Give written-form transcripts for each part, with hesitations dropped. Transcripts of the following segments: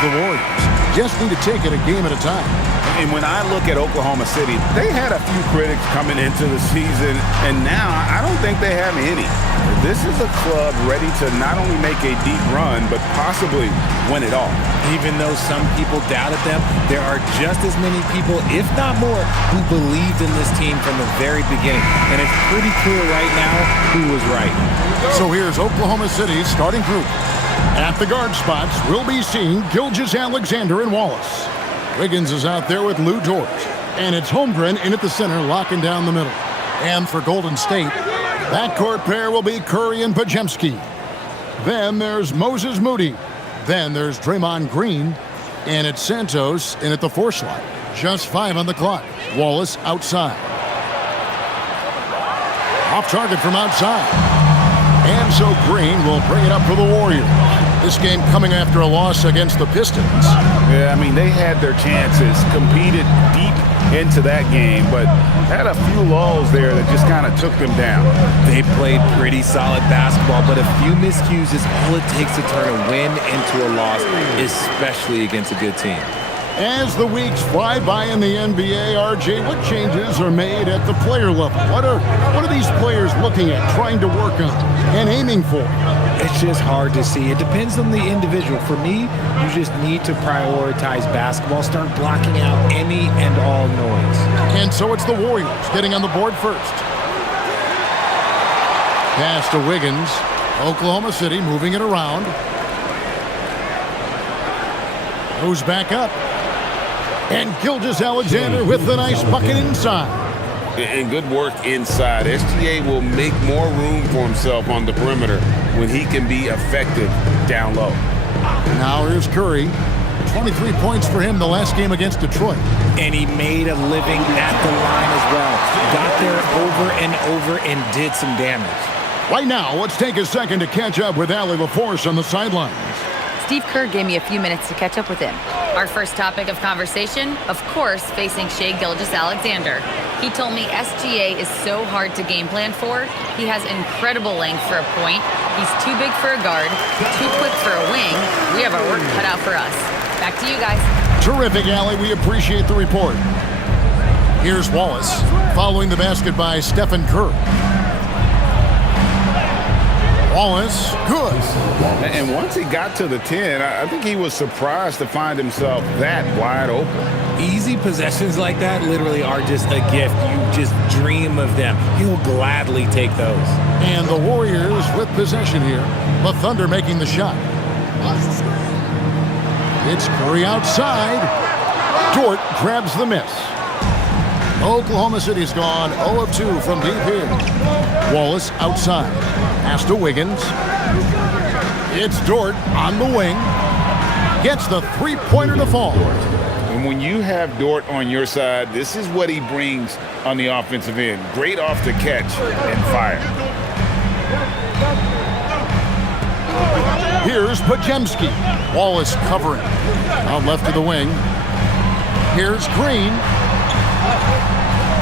the Warriors just need to take it a game at a time. And when I look at Oklahoma City, they had a few critics coming into the season, and now I don't think they have any. This is a club ready to not only make a deep run, but possibly win it all. Even though some people doubted them, there are just as many people, if not more, who believed in this team from the very beginning. And it's pretty clear right now who was right. So here's Oklahoma City's starting group. At the guard spots, we'll be seeing Gilgeous-Alexander and Wallace. Wiggins is out there with Lou Dort. And it's Holmgren in at the center, locking down the middle. And for Golden State, backcourt pair will be Curry and Podziemski. Then there's Moses Moody. Then there's Draymond Green. And it's Santos in at the 4 slot. Just 5 on the clock. Wallace outside. Off target from outside. And so Green will bring it up for the Warriors. This game coming after a loss against the Pistons. Yeah, I mean, they had their chances, competed deep into that game, but had a few lulls there that just kind of took them down. They played pretty solid basketball, but a few miscues is all it takes to turn a win into a loss, especially against a good team. As the weeks fly by in the NBA, RJ, what changes are made at the player level? What are these players looking at, trying to work on, and aiming for? It's just hard to see. It depends on the individual. For me, you just need to prioritize basketball, start blocking out any and all noise. And so it's the Warriors getting on the board first. Pass to Wiggins. Oklahoma City moving it around. Goes back up. And Gilgeous-Alexander with the nice bucket inside. And good work inside. SGA will make more room for himself on the perimeter when he can be effective down low. Now here's Curry. 23 points for him the last game against Detroit. And he made a living at the line as well. Got there over and over and did some damage. Right now, let's take a second to catch up with Allie LaForce on the sidelines. Steve Kerr gave me a few minutes to catch up with him. Our first topic of conversation, of course, facing Shai Gilgeous-Alexander. He told me SGA is so hard to game plan for. He has incredible length for a point. He's too big for a guard, too quick for a wing. We have our work cut out for us. Back to you guys. Terrific, Allie. We appreciate the report. Here's Wallace, following the basket by Stephen Curry. Wallace, good. And once he got to the 10, I think he was surprised to find himself that wide open. Easy possessions like that literally are just a gift. You just dream of them. He'll gladly take those. And the Warriors with possession here. The Thunder making the shot. It's Curry outside. Dort grabs the miss. Oklahoma City's gone 0 of 2 from deep here. Wallace outside. Pass to Wiggins. It's Dort on the wing. Gets the three-pointer to fall. And when you have Dort on your side, this is what he brings on the offensive end. Great off the catch and fire. Here's Podziemski. Wallace covering. Out left to the wing. Here's Green.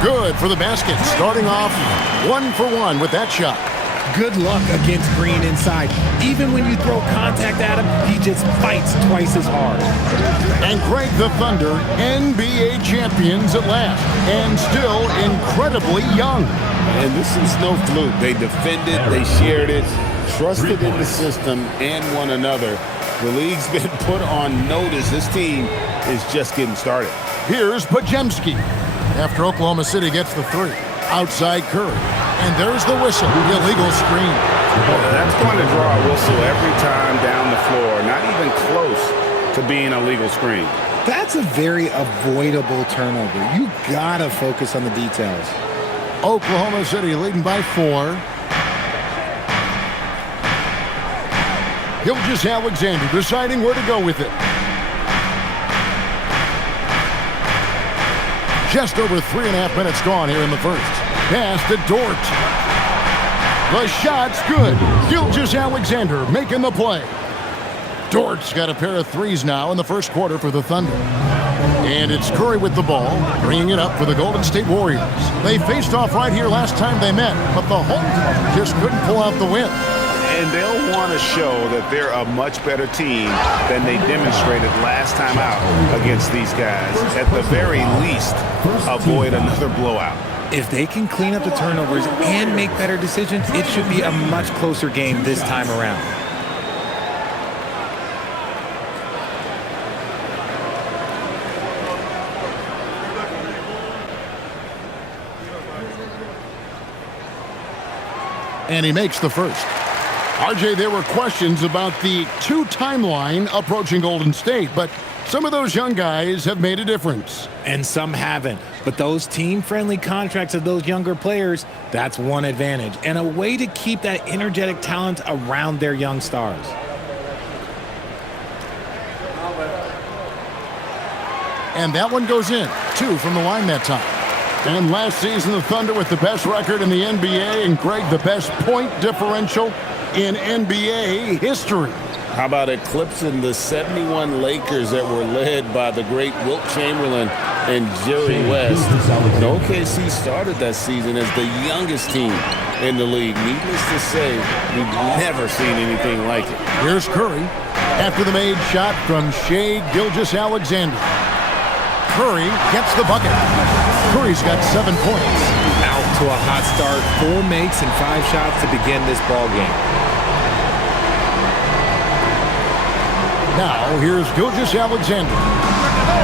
Good for the basket. Starting off 1 for 1 with that shot. Good luck against Green inside. Even when you throw contact at him, he just fights twice as hard. And Greg, the Thunder, NBA champions at last. And still incredibly young. And this is no fluke. They defended, they shared it, trusted in the system and one another. The league's been put on notice. This team is just getting started. Here's Podziemski. After Oklahoma City gets the 3. Outside Curry. And there's the whistle. The illegal screen. That's going to draw a whistle every time down the floor. Not even close to being a legal screen. That's a very avoidable turnover. You gotta focus on the details. Oklahoma City leading by 4. Gilgeous-Alexander deciding where to go with it. Just over 3.5 minutes gone here in the first. Pass to Dort. The shot's good. Gilgeous-Alexander making the play. Dort's got a pair of threes now in the first quarter for the Thunder. And it's Curry with the ball, bringing it up for the Golden State Warriors. They faced off right here last time they met, but the home team just couldn't pull out the win. And they'll want to show that they're a much better team than they demonstrated last time out against these guys. At the very least, avoid another blowout. If they can clean up the turnovers and make better decisions, it should be a much closer game this time around. And he makes the first. RJ, there were questions about the two timeline approaching Golden State, but some of those young guys have made a difference. And some haven't. But those team-friendly contracts of those younger players, that's one advantage. And a way to keep that energetic talent around their young stars. And that one goes in. 2 from the line that time. And last season, the Thunder with the best record in the NBA, and Greg, the best point differential in NBA history. How about eclipsing the 71 Lakers that were led by the great Wilt Chamberlain and Jerry West? And OKC started that season as the youngest team in the league. Needless to say, we've never seen anything like it. Here's Curry after the made shot from Shai Gilgeous-Alexander. Curry gets the bucket. Curry's got 7 points. Out to a hot start, 4 makes and 5 shots to begin this ball game. Now, here's Gilgeous-Alexander.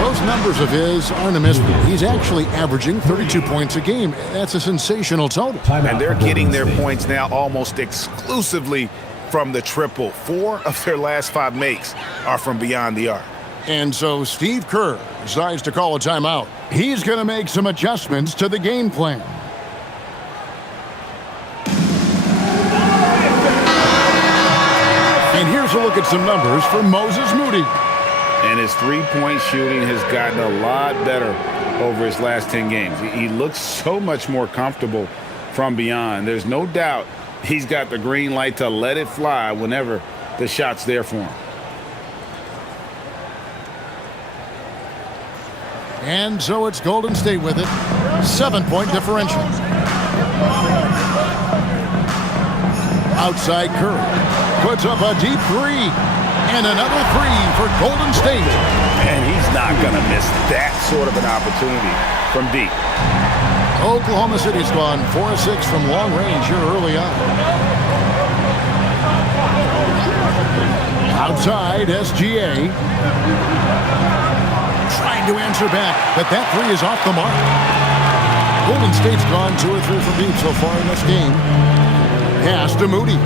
Those numbers of his aren't a mystery. He's actually averaging 32 points a game. That's a sensational total. And they're getting their points now almost exclusively from the triple. 4 of their last 5 makes are from beyond the arc. And so Steve Kerr decides to call a timeout. He's going to make some adjustments to the game plan. And here's a look at some numbers for Moses Moody. And his three-point shooting has gotten a lot better over his last 10 games. He looks so much more comfortable from beyond. There's no doubt he's got the green light to let it fly whenever the shot's there for him. And so it's Golden State with it. 7-point differential. Outside Curry. Puts up a deep 3. And another 3 for Golden State. And he's not going to miss that sort of an opportunity from deep. Oklahoma City's gone 4 of 6 from long range here early on. Outside SGA. Trying to answer back, but that 3 is off the mark. Golden State's gone 2 or 3 from deep so far in this game. Pass to Moody.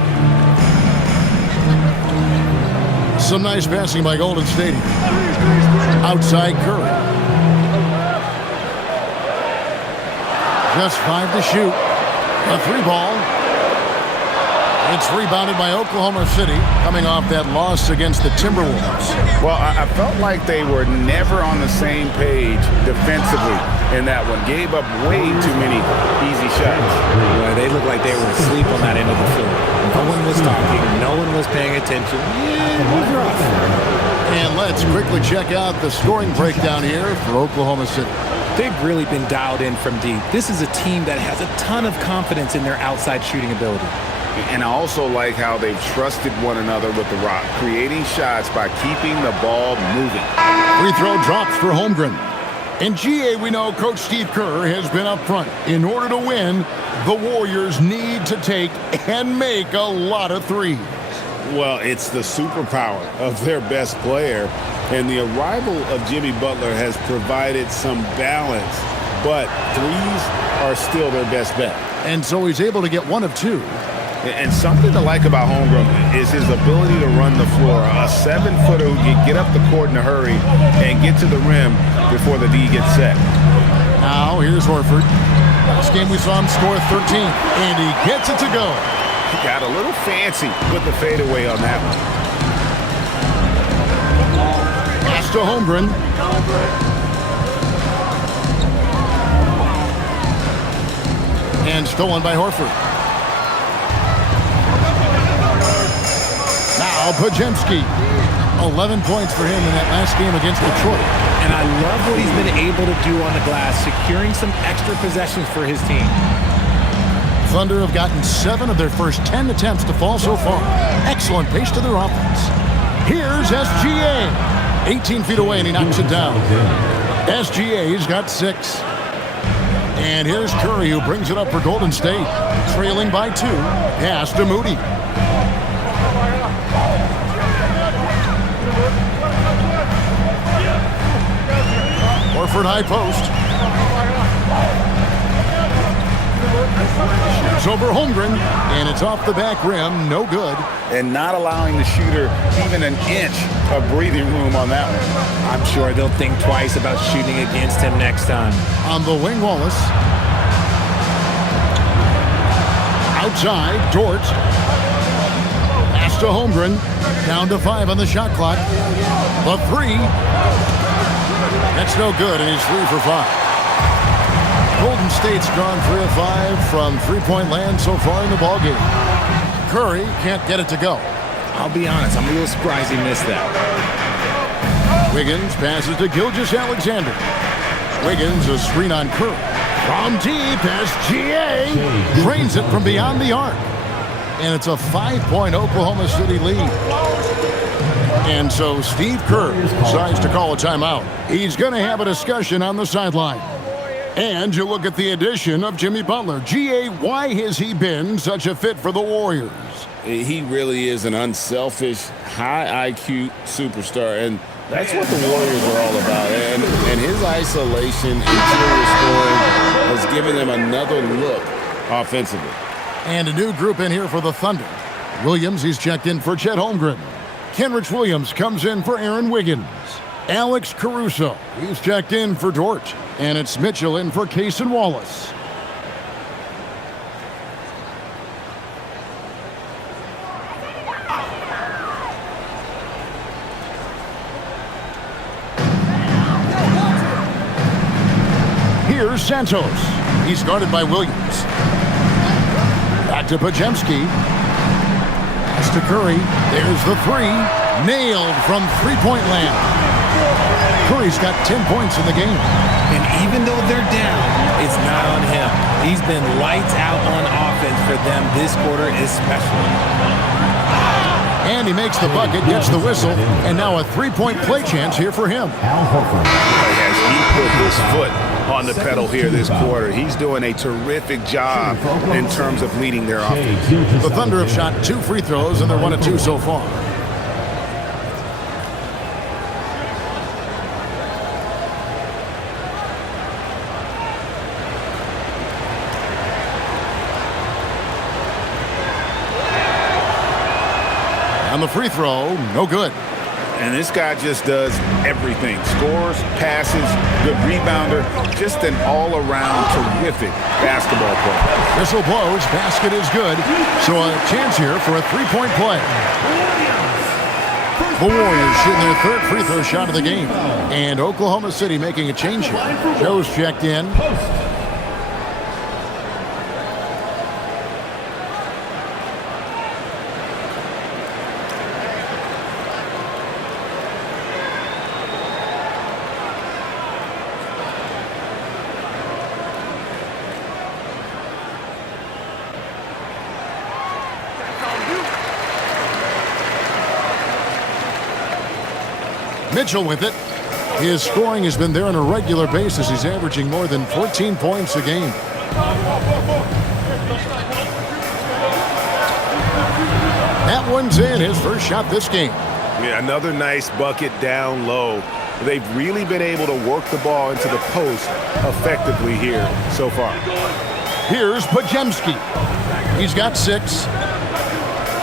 Some nice passing by Golden State. Outside Curry. Just 5 to shoot. A 3 ball. It's rebounded by Oklahoma City, coming off that loss against the Timberwolves. Well, I felt like they were never on the same page defensively in that one. Gave up way too many easy shots. Well, they looked like they were asleep on that end of the floor. No one was talking. No one was paying attention. Yeah, it was rough. And let's quickly check out the scoring breakdown here for Oklahoma City. They've really been dialed in from deep. This is a team that has a ton of confidence in their outside shooting ability. And I also like how they've trusted one another with the rock, creating shots by keeping the ball moving. Free throw drops for Holmgren. In GA, we know Coach Steve Kerr has been up front. In order to win, the Warriors need to take and make a lot of threes. Well, it's the superpower of their best player, and the arrival of Jimmy Butler has provided some balance, but threes are still their best bet. And so he's able to get 1 of 2. And something to like about Holmgren is his ability to run the floor. A 7-footer who can get up the court in a hurry and get to the rim before the D gets set. Now here's Horford. Last game we saw him score 13, and he gets it to go. He got a little fancy with the fadeaway on that one. Pass to Holmgren. And stolen by Horford. Now Podziemski. 11 points for him in that last game against Detroit. And I love what he's been able to do on the glass, securing some extra possessions for his team. Thunder have gotten 7 of their first 10 attempts to fall so far. Excellent pace to their offense. Here's SGA. 18 feet away, and he knocks it down. SGA's got 6. And here's Curry, who brings it up for Golden State. Trailing by 2. Pass to Moody. Horford high post. Shoots over Holmgren, and it's off the back rim. No good. And not allowing the shooter even an inch of breathing room on that one. I'm sure they'll think twice about shooting against him next time. On the wing, Wallace. Outside, Dort. Pass to Holmgren. Down to 5 on the shot clock. The 3. That's no good, and he's 3 for 5. Golden State's gone 3 of 5 from three-point land so far in the ballgame. Curry can't get it to go. I'll be honest, I'm a little surprised he missed that. Wiggins passes to Gilgeous-Alexander. Wiggins, a screen on Curry. From deep, SGA drains it from beyond the arc. And it's a 5-point Oklahoma City lead. And so Steve Kerr decides to call a timeout. He's going to have a discussion on the sideline. And you look at the addition of Jimmy Butler. G.A., why has he been such a fit for the Warriors? He really is an unselfish, high IQ superstar, and that's what the Warriors are all about. And his isolation, interior scoring, has given them another look offensively. And a new group in here for the Thunder. Williams, he's checked in for Chet Holmgren. Kenrich Williams comes in for Aaron Wiggins. Alex Caruso, he's checked in for Dort. And it's Mitchell in for Cason Wallace. Here's Santos. He's guarded by Williams. Back to Podziemski. Pass to Curry. There's the 3. Nailed from three-point land. Curry's got 10 points in the game. And even though they're down, it's not on him. He's been lights out on offense for them this quarter especially. And he makes the bucket, gets the whistle, and now a three-point play chance here for him. As he put his foot on the pedal here this quarter, he's doing a terrific job in terms of leading their offense. The Thunder have shot 2 free throws, and they're 1 of 2 so far. On the free throw, no good. And this guy just does everything. Scores, passes, good rebounder, just an all-around terrific basketball player. Whistle blows, basket is good. So a chance here for a three-point play. The Warriors shooting their 3rd free throw shot of the game. And Oklahoma City making a change here. Joe's checked in. Mitchell with it. His scoring has been there on a regular basis. He's averaging more than 14 points a game. That one's in, his first shot this game. Yeah, another nice bucket down low. They've really been able to work the ball into the post effectively here so far. Here's Podziemski. He's got 6.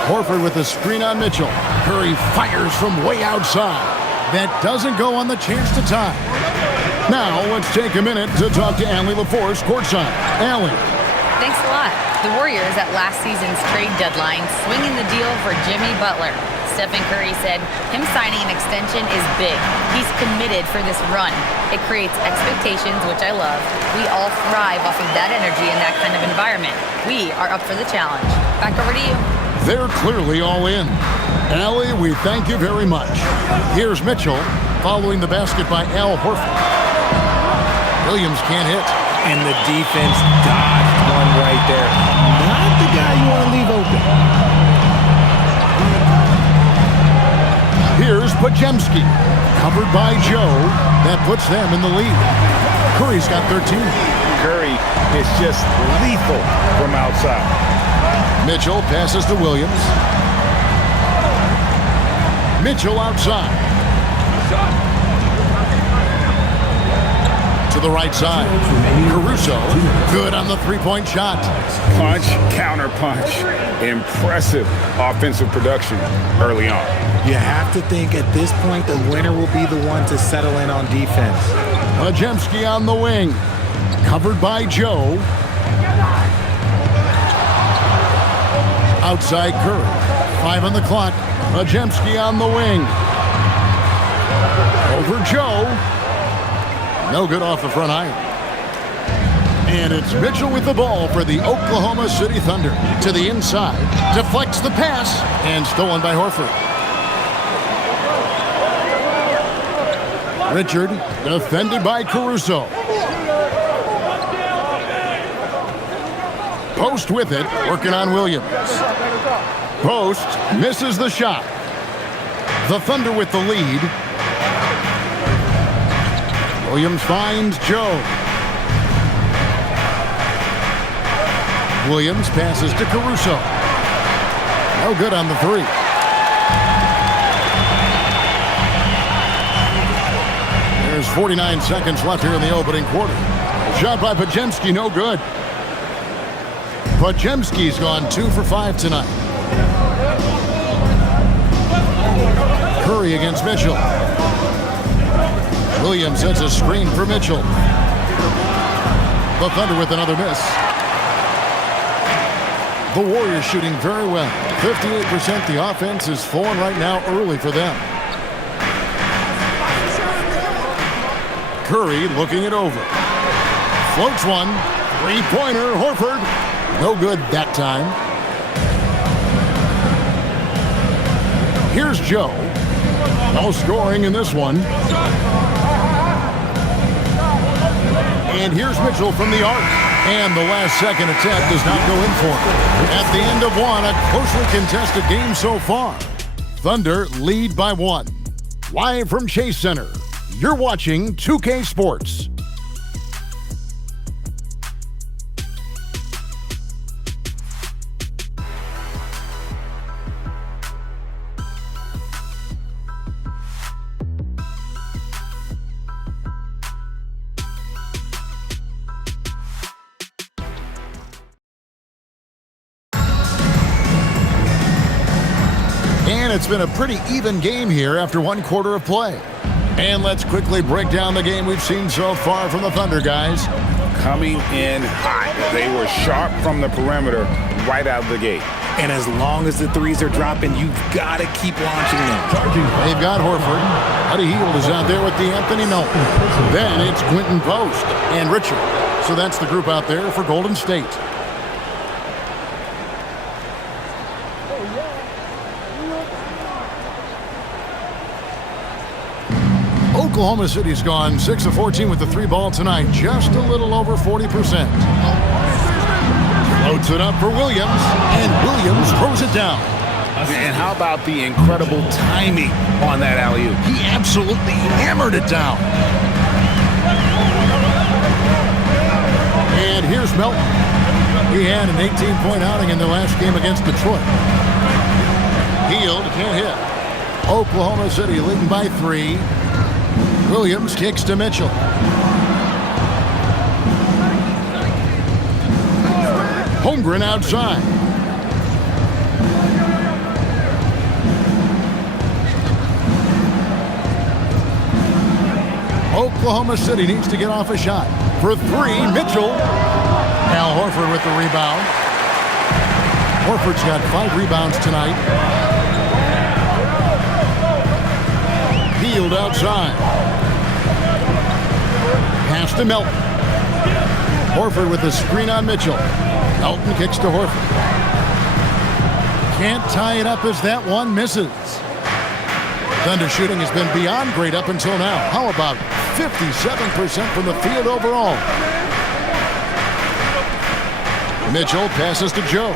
Horford with a screen on Mitchell. Curry fires from way outside. That doesn't go on the chance to tie. Now, let's take a minute to talk to Allie LaForce courtside. Allie. Thanks a lot. The Warriors at last season's trade deadline swinging the deal for Jimmy Butler. Stephen Curry said him signing an extension is big. He's committed for this run. It creates expectations, which I love. We all thrive off of that energy in that kind of environment. We are up for the challenge. Back over to you. They're clearly all in. Allie, we thank you very much. Here's Mitchell following the basket by Al Horford. Williams can't hit. and the defense dodged one right there. Not the guy you want to leave open. Here's Pajemski, covered by Joe. That puts them in the lead. Curry's got 13. Curry is just lethal from outside. Mitchell passes to Williams. Mitchell outside. To the right side. Caruso, good on the three-point shot. Punch, counter punch. Impressive offensive production early on. You have to think at this point the winner will be the one to settle in on defense. Pajemski on the wing. Covered by Joe. Outside Curry. 5 on the clock. Pajemski on the wing. Over Joe. No good off the front iron. And it's Mitchell with the ball for the Oklahoma City Thunder. To the inside. Deflects the pass. And stolen by Horford. Richard defended by Caruso. Post with it, working on Williams. Post misses the shot. The Thunder with the lead. Williams finds Joe. Williams passes to Caruso. No good on the three. There's 49 seconds left here in the opening quarter. Shot by Pajemski, no good. Pajemski's gone 2 for 5 tonight. Curry against Mitchell. Williams sets a screen for Mitchell. The Thunder with another miss. The Warriors shooting very well. 58%. The offense is flowing right now early for them. Curry looking it over. Floats one. Three-pointer, Horford. No good that time. Here's Joe. No scoring in this one. And here's Mitchell from the arc. And the last second attempt does not go in for him. At the end of one, a closely contested game so far. Thunder lead by 1. Live from Chase Center, you're watching 2K Sports. And it's been a pretty even game here after one quarter of play. And let's quickly break down the game we've seen so far from the Thunder, guys. Coming in hot. They were sharp from the perimeter right out of the gate. And as long as the threes are dropping, you've got to keep launching them. They've got Horford. Buddy Hield is out there with the Anthony Melton. Then it's Quentin Post and Richard. So that's the group out there for Golden State. Oklahoma City's gone 6 of 14 with the 3-ball tonight, just a little over 40%. Floats it up for Williams, and Williams throws it down. And how about the incredible timing on that alley-oop? He absolutely hammered it down. And here's Melton. He had an 18-point outing in the last game against Detroit. Hield can't hit. Oklahoma City leading by 3. Williams kicks to Mitchell. Holmgren outside. Oklahoma City needs to get off a shot. For 3, Mitchell. Al Horford with the rebound. Horford's got 5 rebounds tonight. Hield outside. Pass to Melton. Horford with the screen on Mitchell. Melton kicks to Horford. Can't tie it up as that one misses. Thunder shooting has been beyond great up until now. How about 57% from the field overall? Mitchell passes to Joe.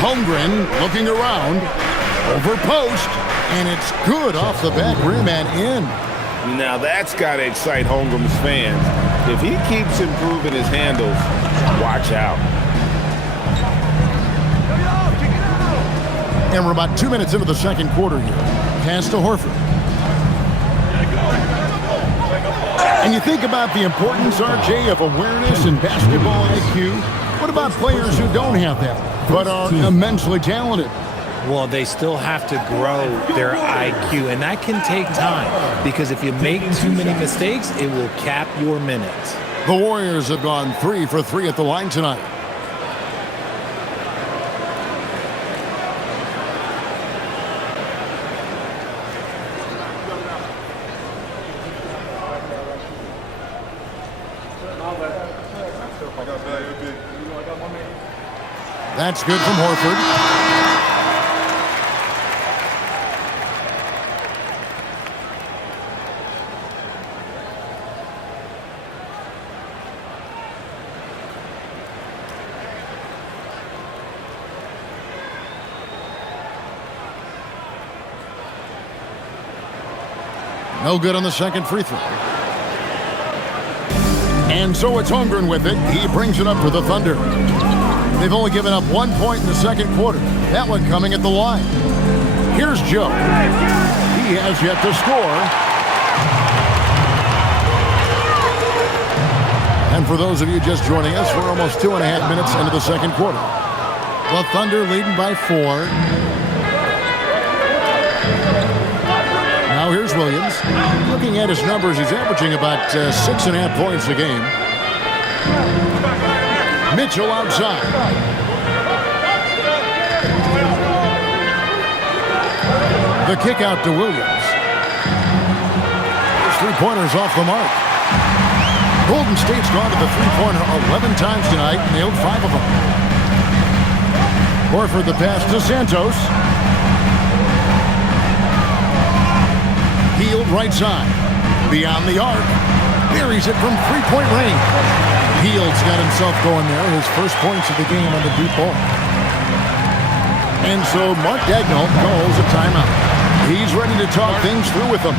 Holmgren looking around. Over post. And it's good off the back rim and in. Now that's got to excite Holmgren's fans. If he keeps improving his handles, watch out. And we're about 2 minutes into the second quarter here. Pass to Horford. And you think about the importance, RJ, of awareness and basketball IQ. What about players who don't have that, but are immensely talented? Well, they still have to grow their IQ, and that can take time because if you make too many mistakes, it will cap your minutes. The Warriors have gone 3 for 3 at the line tonight. That's good from Horford. No good on the second free throw. And so it's Holmgren with it. He brings it up for the Thunder. They've only given up 1 point in the second quarter. That one coming at the line. Here's Joe. He has yet to score. And for those of you just joining us, we're almost 2.5 minutes into the second quarter. The Thunder leading by 4. Now here's Williams. Looking at his numbers, he's averaging about 6.5 points a game. Mitchell outside. The kick out to Williams. His three-pointers off the mark. Golden State's gone to the three-pointer 11 times tonight, nailed 5 of them. Horford the pass to Santos. Hield right side. Beyond the arc. Buries it from three-point range. Hield's got himself going there. His first points of the game on the deep ball. And so Mark Daigneault calls a timeout. He's ready to talk things through with them.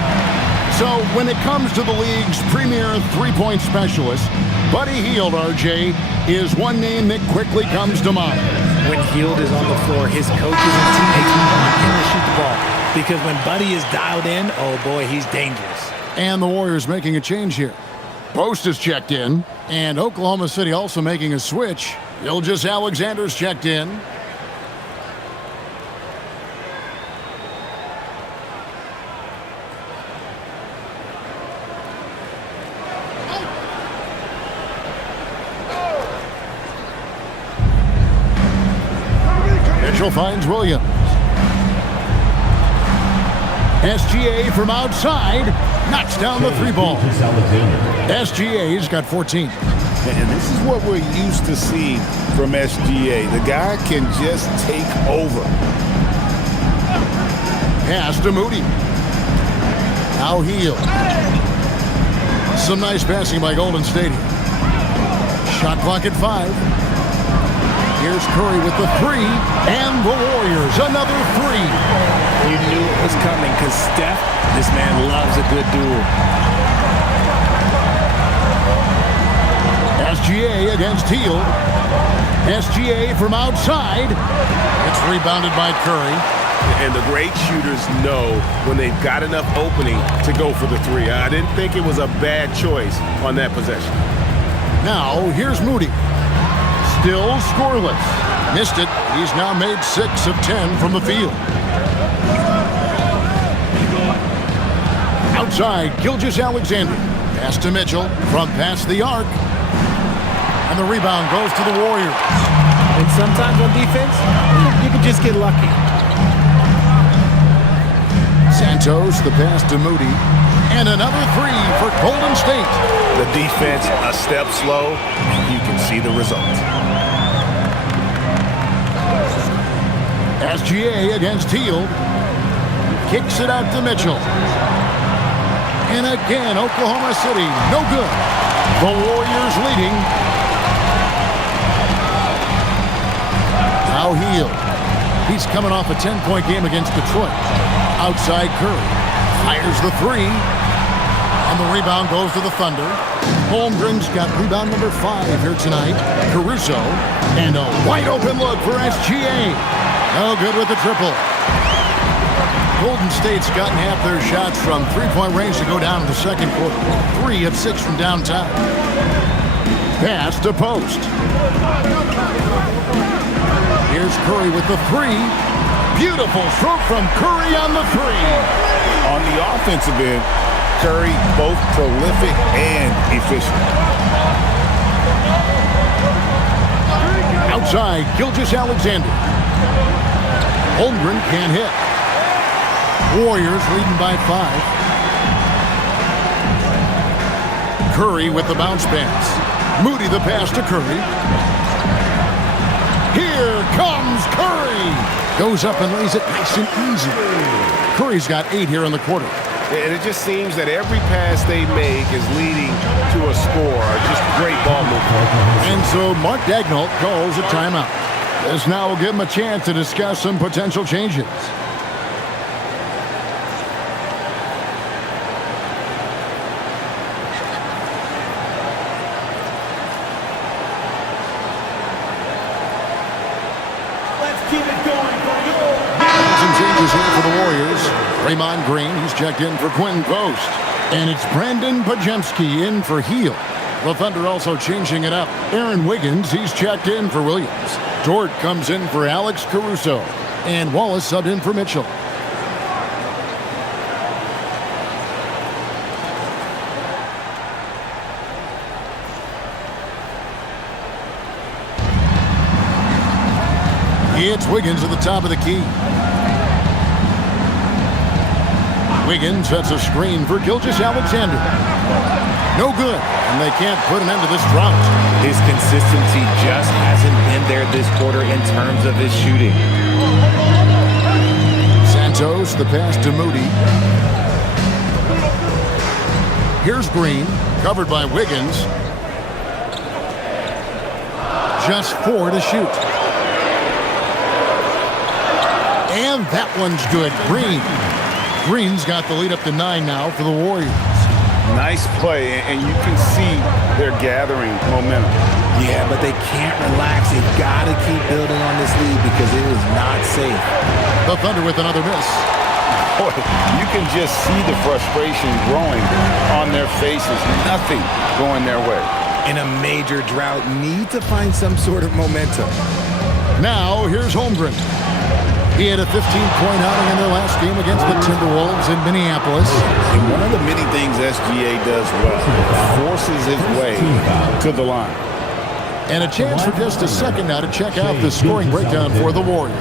So when it comes to the league's premier three-point specialist, Buddy Hield, RJ, is one name that quickly comes to mind. When Hield is on the floor, his coaches and teammates want him to shoot the ball. Because when Buddy is dialed in, oh boy, he's dangerous. And the Warriors making a change here. Post is checked in, and Oklahoma City also making a switch. Gilgeous-Alexander's checked in. Mitchell finds Williams. SGA from outside knocks down the three ball. SGA's got 14. And this is what we're used to seeing from SGA. The guy can just take over. Pass to Moody. Now Hield. Some nice passing by Golden State. Shot clock at 5. Here's Curry with the 3, and the Warriors another 3. You knew it was coming because Steph, this man loves a good duel. SGA against Hield. SGA from outside. It's rebounded by Curry. And the great shooters know when they've got enough opening to go for the 3. I didn't think it was a bad choice on that possession. Now, here's Moody. Still scoreless. Missed it. He's now made 6 of 10 from the field. Outside, Gilgeous-Alexander. Pass to Mitchell from past the arc. And the rebound goes to the Warriors. And sometimes on defense, you can just get lucky. Santos, the pass to Moody. And another 3 for Golden State. The defense a step slow. You can see the result. SGA against Hield. Kicks it out to Mitchell. And again, Oklahoma City, no good. The Warriors leading. Now Hield. He's coming off a 10-point game against Detroit. Outside Curry. Fires the three. And the rebound goes to the Thunder. Holmgren's got rebound number 5 here tonight. Caruso. And a wide open look for SGA. No good with the triple. Golden State's gotten half their shots from three-point range to go down in the second quarter. 3 of 6 from downtown. Pass to post. Here's Curry with the three. Beautiful stroke from Curry on the three. On the offensive end, Curry both prolific and efficient. Outside, Gilgeous-Alexander. Holmgren can't hit. Warriors leading by 5. Curry with the bounce pass. Moody the pass to Curry. Here comes Curry. Goes up and lays it nice and easy. Curry's got 8 here in the quarter. And it just seems that every pass they make is leading to a score. Just great ball movement. And so Mark Daigneault calls a timeout. This now will give him a chance to discuss some potential changes. For the Warriors, Draymond Green, he's checked in for Quentin Post. And it's Brandon Podziemski in for Hield. The Thunder also changing it up. Aaron Wiggins, he's checked in for Williams. Dort comes in for Alex Caruso. And Wallace subbed in for Mitchell. It's Wiggins at the top of the key. Wiggins sets a screen for Gilgeous-Alexander. No good, and they can't put an end to this drought. His consistency just hasn't been there this quarter in terms of his shooting. Santos, the pass to Moody. Here's Green, covered by Wiggins. Just 4 to shoot. And that one's good. Green's got the lead up to 9 now for the Warriors. Nice play, and you can see they're gathering momentum. Yeah, but they can't relax. They've got to keep building on this lead because it is not safe. The Thunder with another miss. Boy, you can just see the frustration growing on their faces. Nothing going their way. In a major drought, need to find some sort of momentum. Now, here's Holmgren. He had a 15-point outing in their last game against the Timberwolves in Minneapolis. And one of the many things SGA does well, forces his way to the line. And a chance for just a second now to check out the scoring breakdown for the Warriors.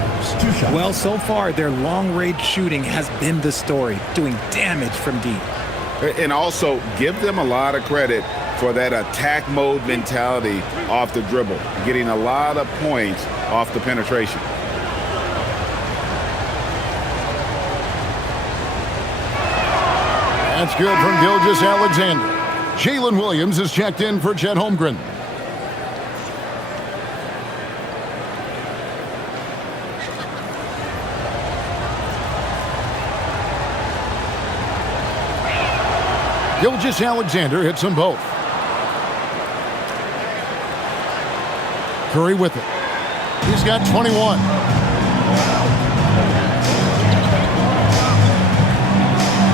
Well, so far, their long-range shooting has been the story, doing damage from deep. And also, give them a lot of credit for that attack mode mentality off the dribble, getting a lot of points off the penetration. That's good from Gilgeous-Alexander. Jalen Williams is checked in for Chet Holmgren. Gilgeous-Alexander hits them both. Curry with it. He's got 21.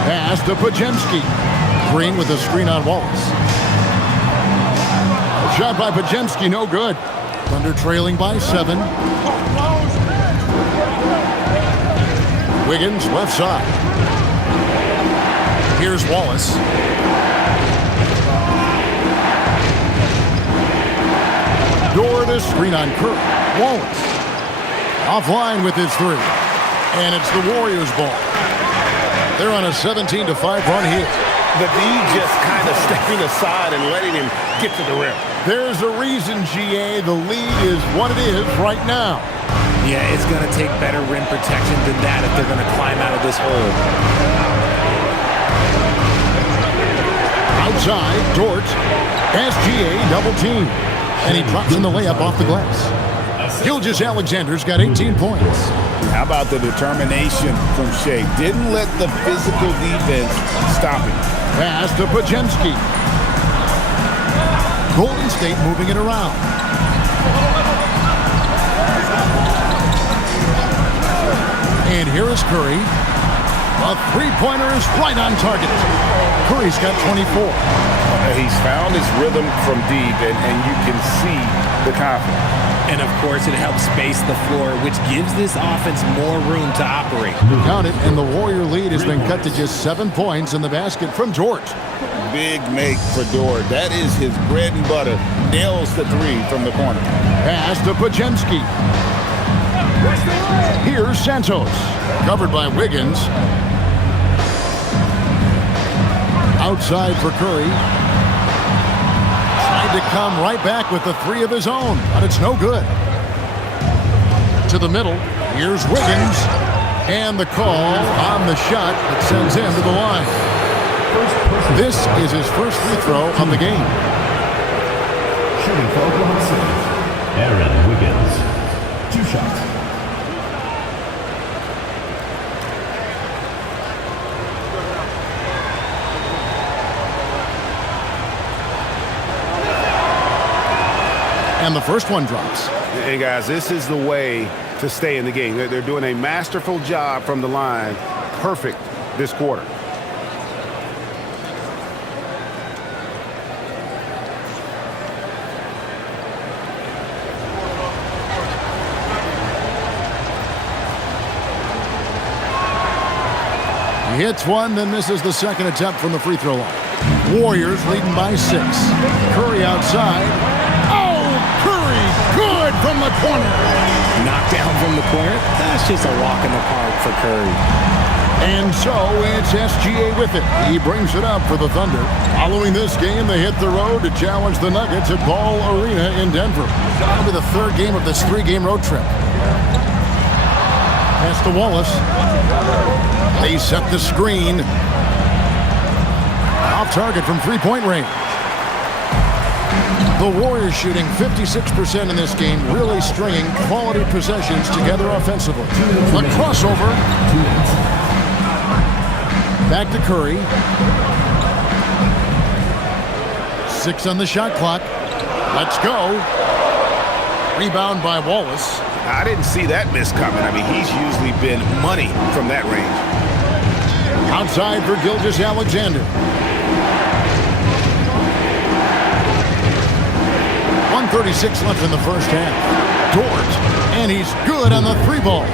Pass to Podziemski. Green with a screen on Wallace. Shot by Podziemski, no good. Thunder trailing by 7. Wiggins left side. Here's Wallace. Dort to screen on Curry. Wallace offline with his 3. And it's the Warriors' ball. They're on a 17-5 run here. The D just kind of stepping aside and letting him get to the rim. There's a reason, GA. The lead is what it is right now. Yeah, it's going to take better rim protection than that if they're going to climb out of this hole. Outside, Dort. SGA double team. And he drops in the layup off the glass. Gilgeous-Alexander's got 18 points. How about the determination from Shea? Didn't let the physical defense stop him. Pass to Podziemski. Golden State moving it around. And here is Curry. A three-pointer is right on target. Curry's got 24. He's found his rhythm from deep, and you can see the confidence. And, of course, it helps space the floor, which gives this offense more room to operate. Count it, and the Warrior lead has been cut to just 7 points in the basket from Dort. Big make for Dort. That is his bread and butter. Nails the three from the corner. Pass to Podziemski. Here's Santos. Covered by Wiggins. Outside for Curry. Tried to come right back with the three of his own, but it's no good. To the middle. Here's Wiggins. And the call on the shot that sends him to the line. This is his first free throw of the game. Shooting for Oklahoma City, Aaron Wiggins. 2 shots. And the first one drops. Hey, guys, this is the way to stay in the game. They're doing a masterful job from the line. Perfect this quarter. He hits one, then misses the second attempt from the free throw line. Warriors leading by 6. Curry outside. Good from the corner. Knocked down from the corner. That's just a walk in the park for Curry. And so it's SGA with it. He brings it up for the Thunder. Following this game, they hit the road to challenge the Nuggets at Ball Arena in Denver. That'll be the third game of this 3-game road trip. Pass to Wallace. They set the screen. Off target from three-point range. The Warriors shooting 56% in this game, really stringing quality possessions together offensively. A crossover. Back to Curry. 6 on the shot clock. Let's go. Rebound by Wallace. I didn't see that miss coming. I mean, he's usually been money from that range. Outside for Gilgeous-Alexander. 1:36 left in the first half. Dort, and he's good on the 3-ball.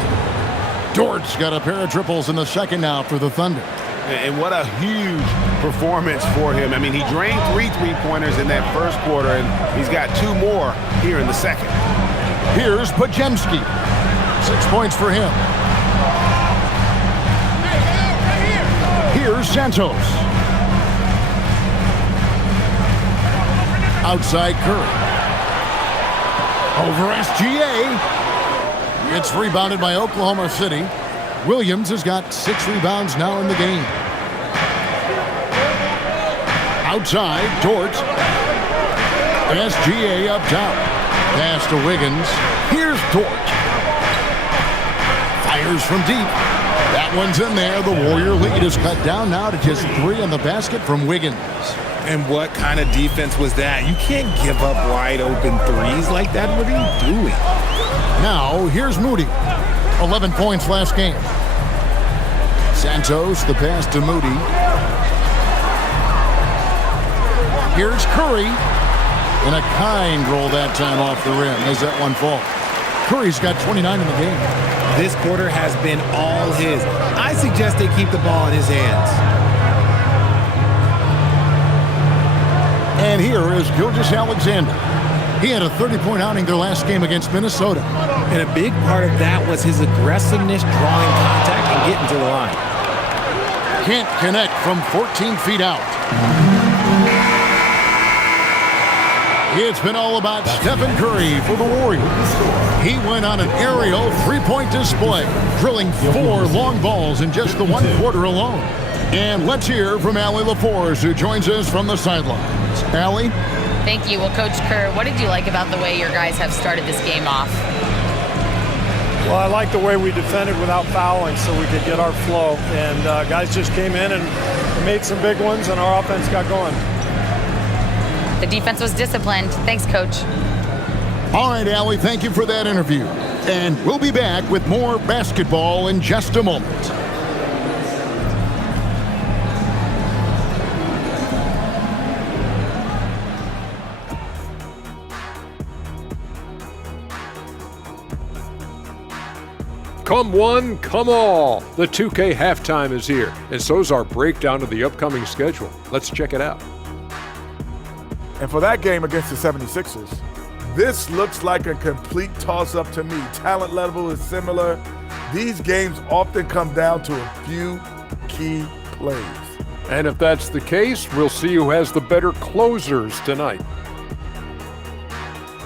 Dort's got a pair of triples in the second now for the Thunder. And what a huge performance for him. I mean, he drained 3 3-pointers in that first quarter, and he's got 2 more here in the second. Here's Podziemski. 6 points for him. Here's Santos. Outside Curry. Over SGA. It's rebounded by Oklahoma City. Williams has got 6 rebounds now in the game. Outside, Dort. SGA up top. Pass to Wiggins. Here's Dort. Fires from deep. That one's in there. The Warrior lead is cut down now to just 3 on the basket from Wiggins. And what kind of defense was that? You can't give up wide open threes like that. What are you doing? Now, here's Moody. 11 points last game. Santos, the pass to Moody. Here's Curry. And a kind roll that time off the rim as that one falls. Curry's got 29 in the game. This quarter has been all his. I suggest they keep the ball in his hands. And here is Gilgeous-Alexander. He had a 30-point outing their last game against Minnesota. And a big part of that was his aggressiveness, drawing contact, and getting to the line. Can't connect from 14 feet out. It's been all about Stephen Curry for the Warriors. He went on an aerial 3-point display, drilling 4 long balls in just the 1 quarter alone. And let's hear from Allie LaForce, who joins us from the sidelines. Allie? Thank you. Well, Coach Kerr, what did you like about the way your guys have started this game off? Well, I like the way we defended without fouling so we could get our flow. And guys just came in and made some big ones, and our offense got going. The defense was disciplined. Thanks, Coach. All right, Allie, thank you for that interview. And we'll be back with more basketball in just a moment. Come one, come all. The 2K halftime is here, and so's our breakdown of the upcoming schedule. Let's check it out. And for that game against the 76ers, this looks like a complete toss-up to me. Talent level is similar. These games often come down to a few key plays. And if that's the case, we'll see who has the better closers tonight.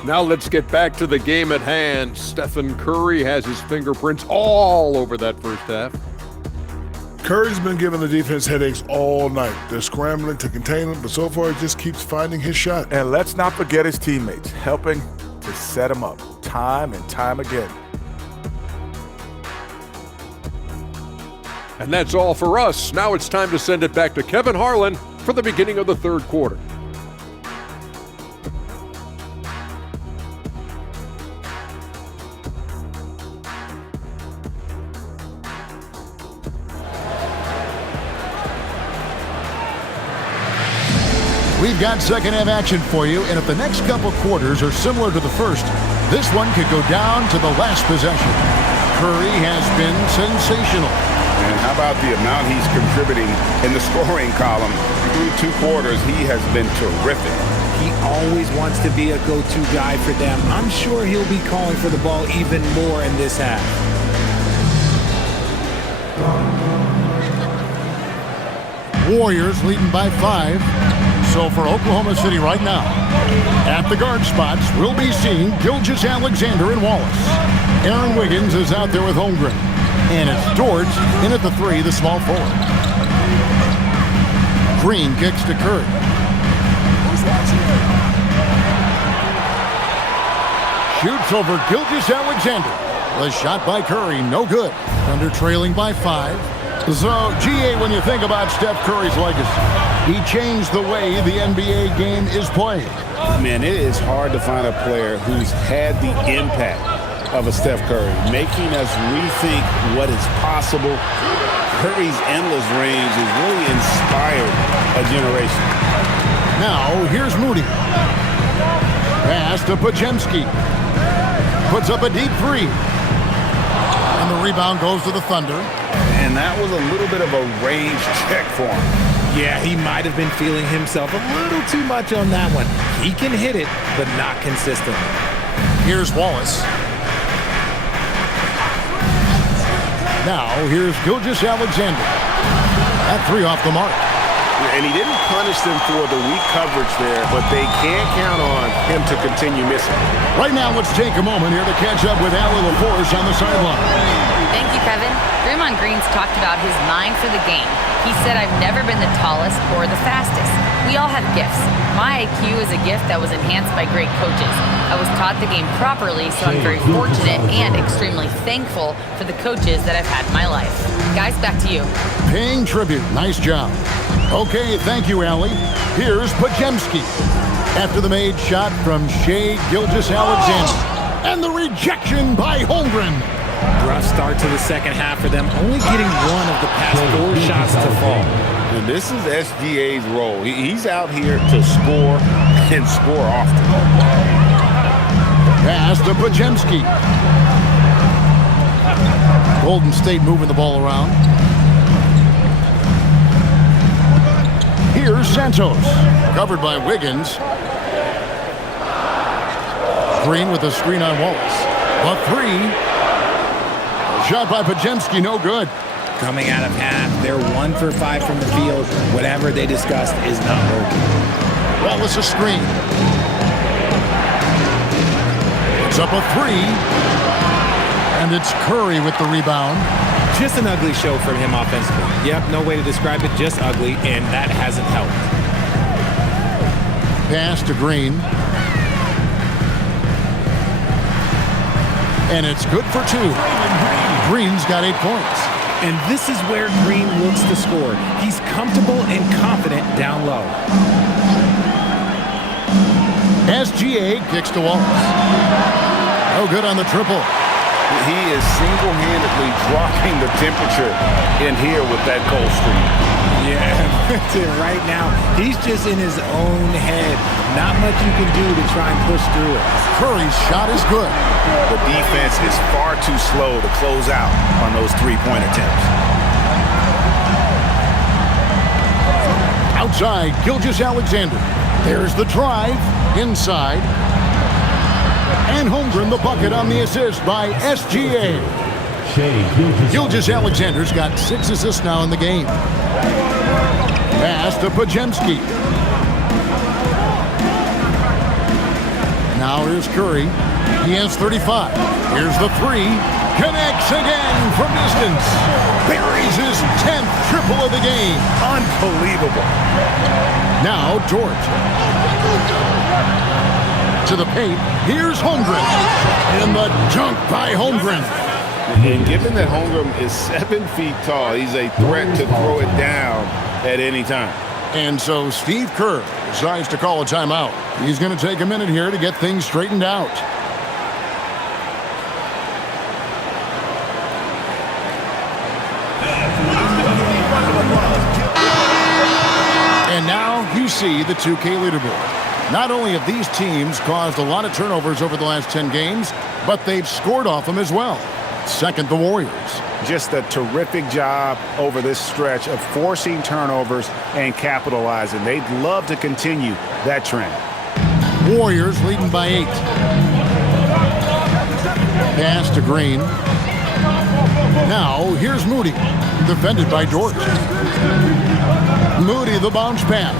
Now let's get back to the game at hand. Stephen Curry has his fingerprints all over that first half. Curry's been giving the defense headaches all night. They're scrambling to contain him, but so far he just keeps finding his shot. And let's not forget his teammates, helping to set him up time and time again. And that's all for us. Now it's time to send it back to Kevin Harlan for the beginning of the third quarter. We've got second-half action for you, and if the next couple quarters are similar to the first, this one could go down to the last possession. Curry has been sensational. And how about the amount he's contributing in the scoring column? Through 2 quarters, he has been terrific. He always wants to be a go-to guy for them. I'm sure he'll be calling for the ball even more in this half. Warriors leading by 5. So for Oklahoma City right now, at the guard spots, we'll be seeing Gilgeous-Alexander and Wallace. Aaron Wiggins is out there with Holmgren. And it's George in at the 3, the small forward. Green kicks to Curry. Shoots over Gilgeous-Alexander. The shot by Curry, no good. Thunder trailing by 5. So, GA, when you think about Steph Curry's legacy, he changed the way the NBA game is played. Man, it is hard to find a player who's had the impact of a Steph Curry, making us rethink what is possible. Curry's endless range has really inspired a generation. Now, here's Moody. Pass to Podziemski. Puts up a deep 3. And the rebound goes to the Thunder. And that was a little bit of a range check for him. Yeah, he might have been feeling himself a little too much on that one. He can hit it, but not consistently. Here's Wallace. Now, here's Gilgeous-Alexander. That 3 off the mark. And he didn't punish them for the weak coverage there, but they can't count on him to continue missing. Right now, let's take a moment here to catch up with Allie LaForce on the sideline. Thank you, Kevin. Draymond Green's talked about his mind for the game. He said, I've never been the tallest or the fastest. We all have gifts. My IQ is a gift that was enhanced by great coaches. I was taught the game properly, so I'm very fortunate and extremely thankful for the coaches that I've had in my life. Guys, back to you. Paying tribute. Nice job. Okay, thank you, Allie. Here's Podziemski. After the made shot from Shai Gilgeous-Alexander. And the rejection by Holmgren. Rough start to the second half for them, only getting one of the past 4 shots to fall. And this is SGA's role. He's out here to score and score often. Pass to Podziemski. Golden State moving the ball around. Here's Santos. Covered by Wiggins. Green with a screen on Wallace. A 3. Shot by Podziemski, no good. Coming out of half, they're 1 for 5 from the field. Whatever they discussed is not working. Wallace a screen. It's up a 3. And it's Curry with the rebound. Just an ugly show from him offensively. Yep, no way to describe it, just ugly, and that hasn't helped. Pass to Green. And it's good for 2. Green's got 8 points. And this is where Green looks to score. He's comfortable and confident down low. SGA kicks to Wallace. No good on the triple. He is single-handedly dropping the temperature in here with that cold streak. Yeah, that's it right now. He's just in his own head. Not much you can do to try and push through it. Curry's shot is good. The defense is far too slow to close out on those three-point attempts. Outside, Gilgeous-Alexander. There's the drive. Inside. And Holmgren the bucket on the assist by SGA. Gilgeous-Alexander's got 6 assists now in the game. Pass to Podziemski. Now here's Curry. He has 35. Here's the 3. Connects again from distance. Buries his 10th triple of the game. Unbelievable. Now Dort. To the paint. Here's Holmgren. And the dunk by Holmgren. And given that Holmgren is 7 feet tall, he's a threat to throw it down at any time. And so Steve Kerr decides to call a timeout. He's going to take a minute here to get things straightened out. And now you see the 2K leaderboard. Not only have these teams caused a lot of turnovers over the last 10 games, but they've scored off them as well. Second, the Warriors. Just a terrific job over this stretch of forcing turnovers and capitalizing. They'd love to continue that trend. Warriors leading by 8. Pass to Green. Now here's Moody, defended by Dort. Moody the bounce pass.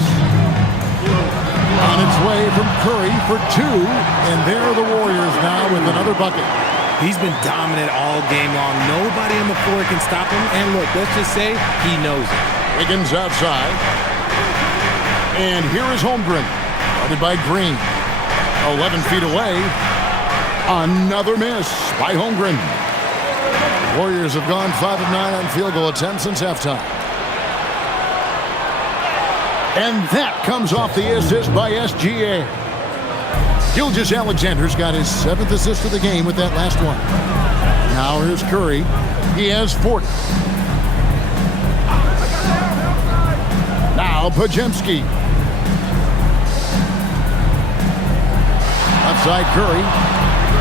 On its way from Curry for 2, and there are the Warriors now with another bucket. He's been dominant all game long. Nobody on the floor can stop him. And look, let's just say he knows it. Wiggins outside. And here is Holmgren, guarded by Green. 11 feet away. Another miss by Holmgren. Warriors have gone 5 of 9 on field goal attempts since halftime. And that comes off the assist by SGA. Gilgeous-Alexander's got his 7th assist of the game with that last one. Now here's Curry. He has 40. Now Podziemski. Outside Curry.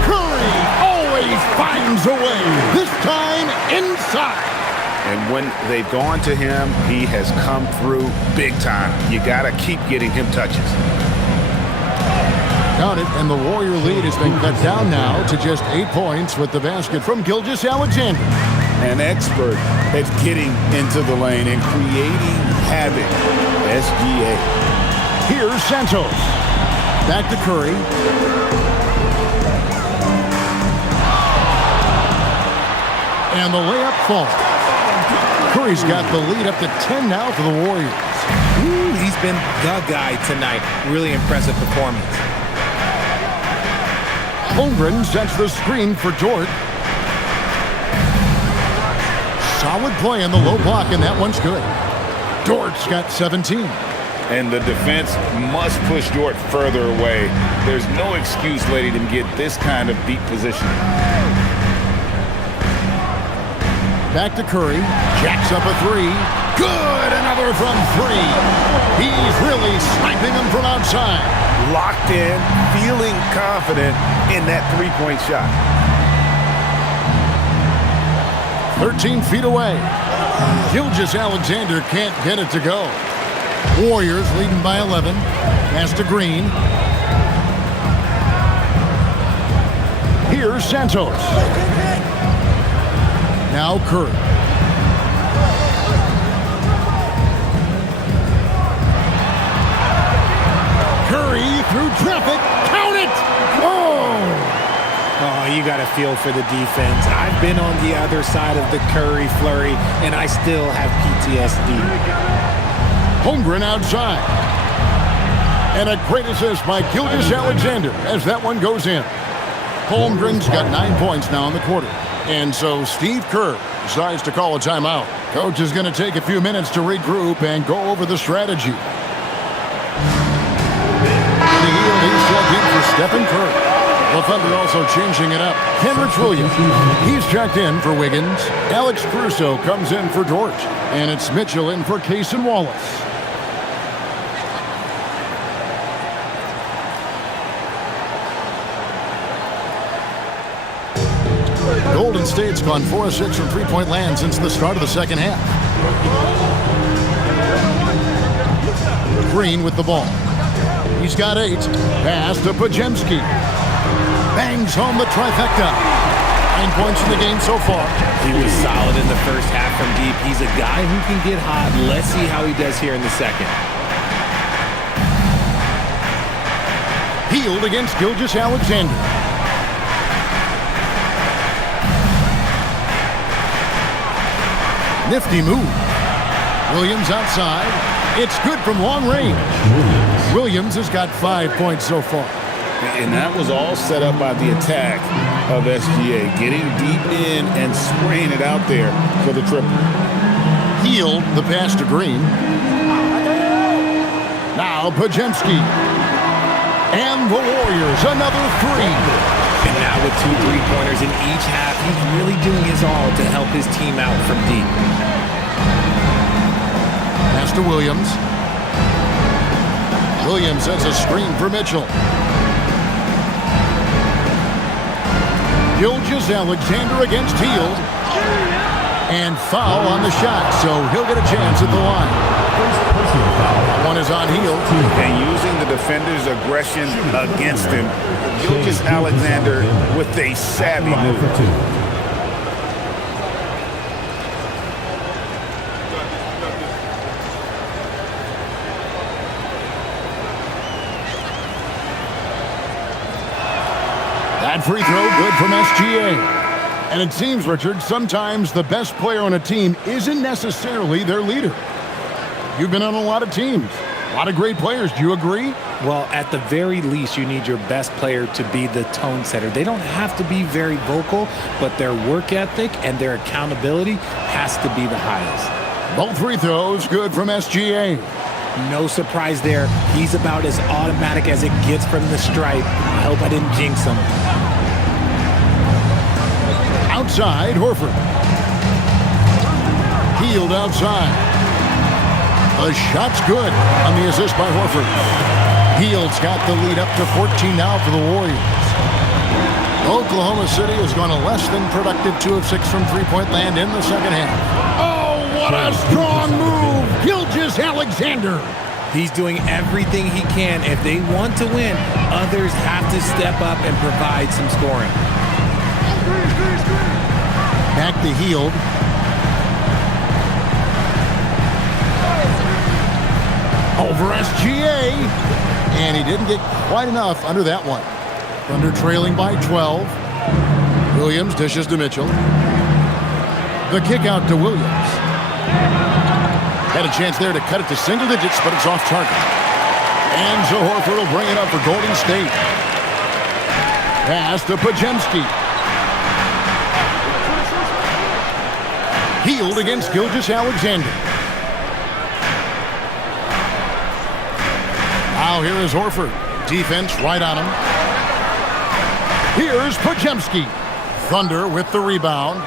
Curry always finds a way. This time inside. And when they've gone to him, he has come through big time. You got to keep getting him touches. Count it, and the Warrior lead has been cut down now to just 8 points with the basket from Gilgeous-Alexander. An expert at getting into the lane and creating havoc. SGA. Here's Santos. Back to Curry. And the layup falls. Curry's got the lead up to 10 now for the Warriors. Ooh, he's been the guy tonight. Really impressive performance. Holmgren sets the screen for Dort. Solid play in the low block, and that one's good. Dort's got 17. And the defense must push Dort further away. There's no excuse letting him get this kind of deep position. Back to Curry. Jacks up a 3. Good! Another from 3. He's really sniping them from outside. Locked in, feeling confident in that three-point shot. 13 feet away. Gilgeous-Alexander can't get it to go. Warriors leading by 11. Pass to Green. Here's Santos. Now Curry. Curry through traffic. Count it! Oh, you got to feel for the defense. I've been on the other side of the Curry flurry, and I still have PTSD. Holmgren outside. And a great assist by Gilgeous-Alexander as that one goes in. Holmgren's got 9 points now in the quarter. And so Steve Kerr decides to call a timeout. Coach is going to take a few minutes to regroup and go over the strategy. He's plugged in for Stephen Curry. The Thunder also changing it up. Kenrich Williams, he's checked in for Wiggins. Alex Caruso comes in for George. And it's Mitchell in for Case and Wallace. Golden State's gone 4-6 from three-point land since the start of the second half. Green with the ball. He's got 8. Pass to Podziemski. Bangs home the trifecta. 9 points in the game so far. He was solid in the first half from deep. He's a guy who can get hot. Let's see how he does here in the second. Healed against Gilgeous-Alexander. Nifty move. Williams outside. It's good from long range. Williams has got 5 points so far. And that was all set up by the attack of SGA, getting deep in and spraying it out there for the triple. Healed the pass to Green. Now Podziemski. And the Warriors, another 3. And now with 2 3-pointers in each half, he's really doing his all to help his team out from deep. Pass to Williams. Williams has a screen for Mitchell. Gilgeous-Alexander against Hield. And foul on the shot, so he'll get a chance at the line. One is on Hield. And using the defender's aggression against him, Gilgeous-Alexander with a savvy move. That free throw good from SGA. And it seems, Richard, sometimes the best player on a team isn't necessarily their leader. You've been on a lot of teams, a lot of great players. Do you agree? Well, at the very least, you need your best player to be the tone setter. They don't have to be very vocal, but their work ethic and their accountability has to be the highest. Both free throws good from SGA. No surprise there. He's about as automatic as it gets from the stripe. I hope I didn't jinx him. Outside, Horford. Hield outside. The shot's good on the assist by Horford. Hield's got the lead up to 14 now for the Warriors. Oklahoma City has gone a less than productive 2 of 6 from three-point land in the second half. Oh, what a strong move! Gilgeous-Alexander. He's doing everything he can. If they want to win, others have to step up and provide some scoring. Back to Hield. Over SGA. And he didn't get quite enough under that one. Thunder trailing by 12. Williams dishes to Mitchell. The kick out to Williams. Had a chance there to cut it to single digits, but it's off target. And so Horford will bring it up for Golden State. Pass to Podziemski. Hield against Gilgeous-Alexander. Now here is Horford. Defense right on him. Here's Podziemski. Thunder with the rebound.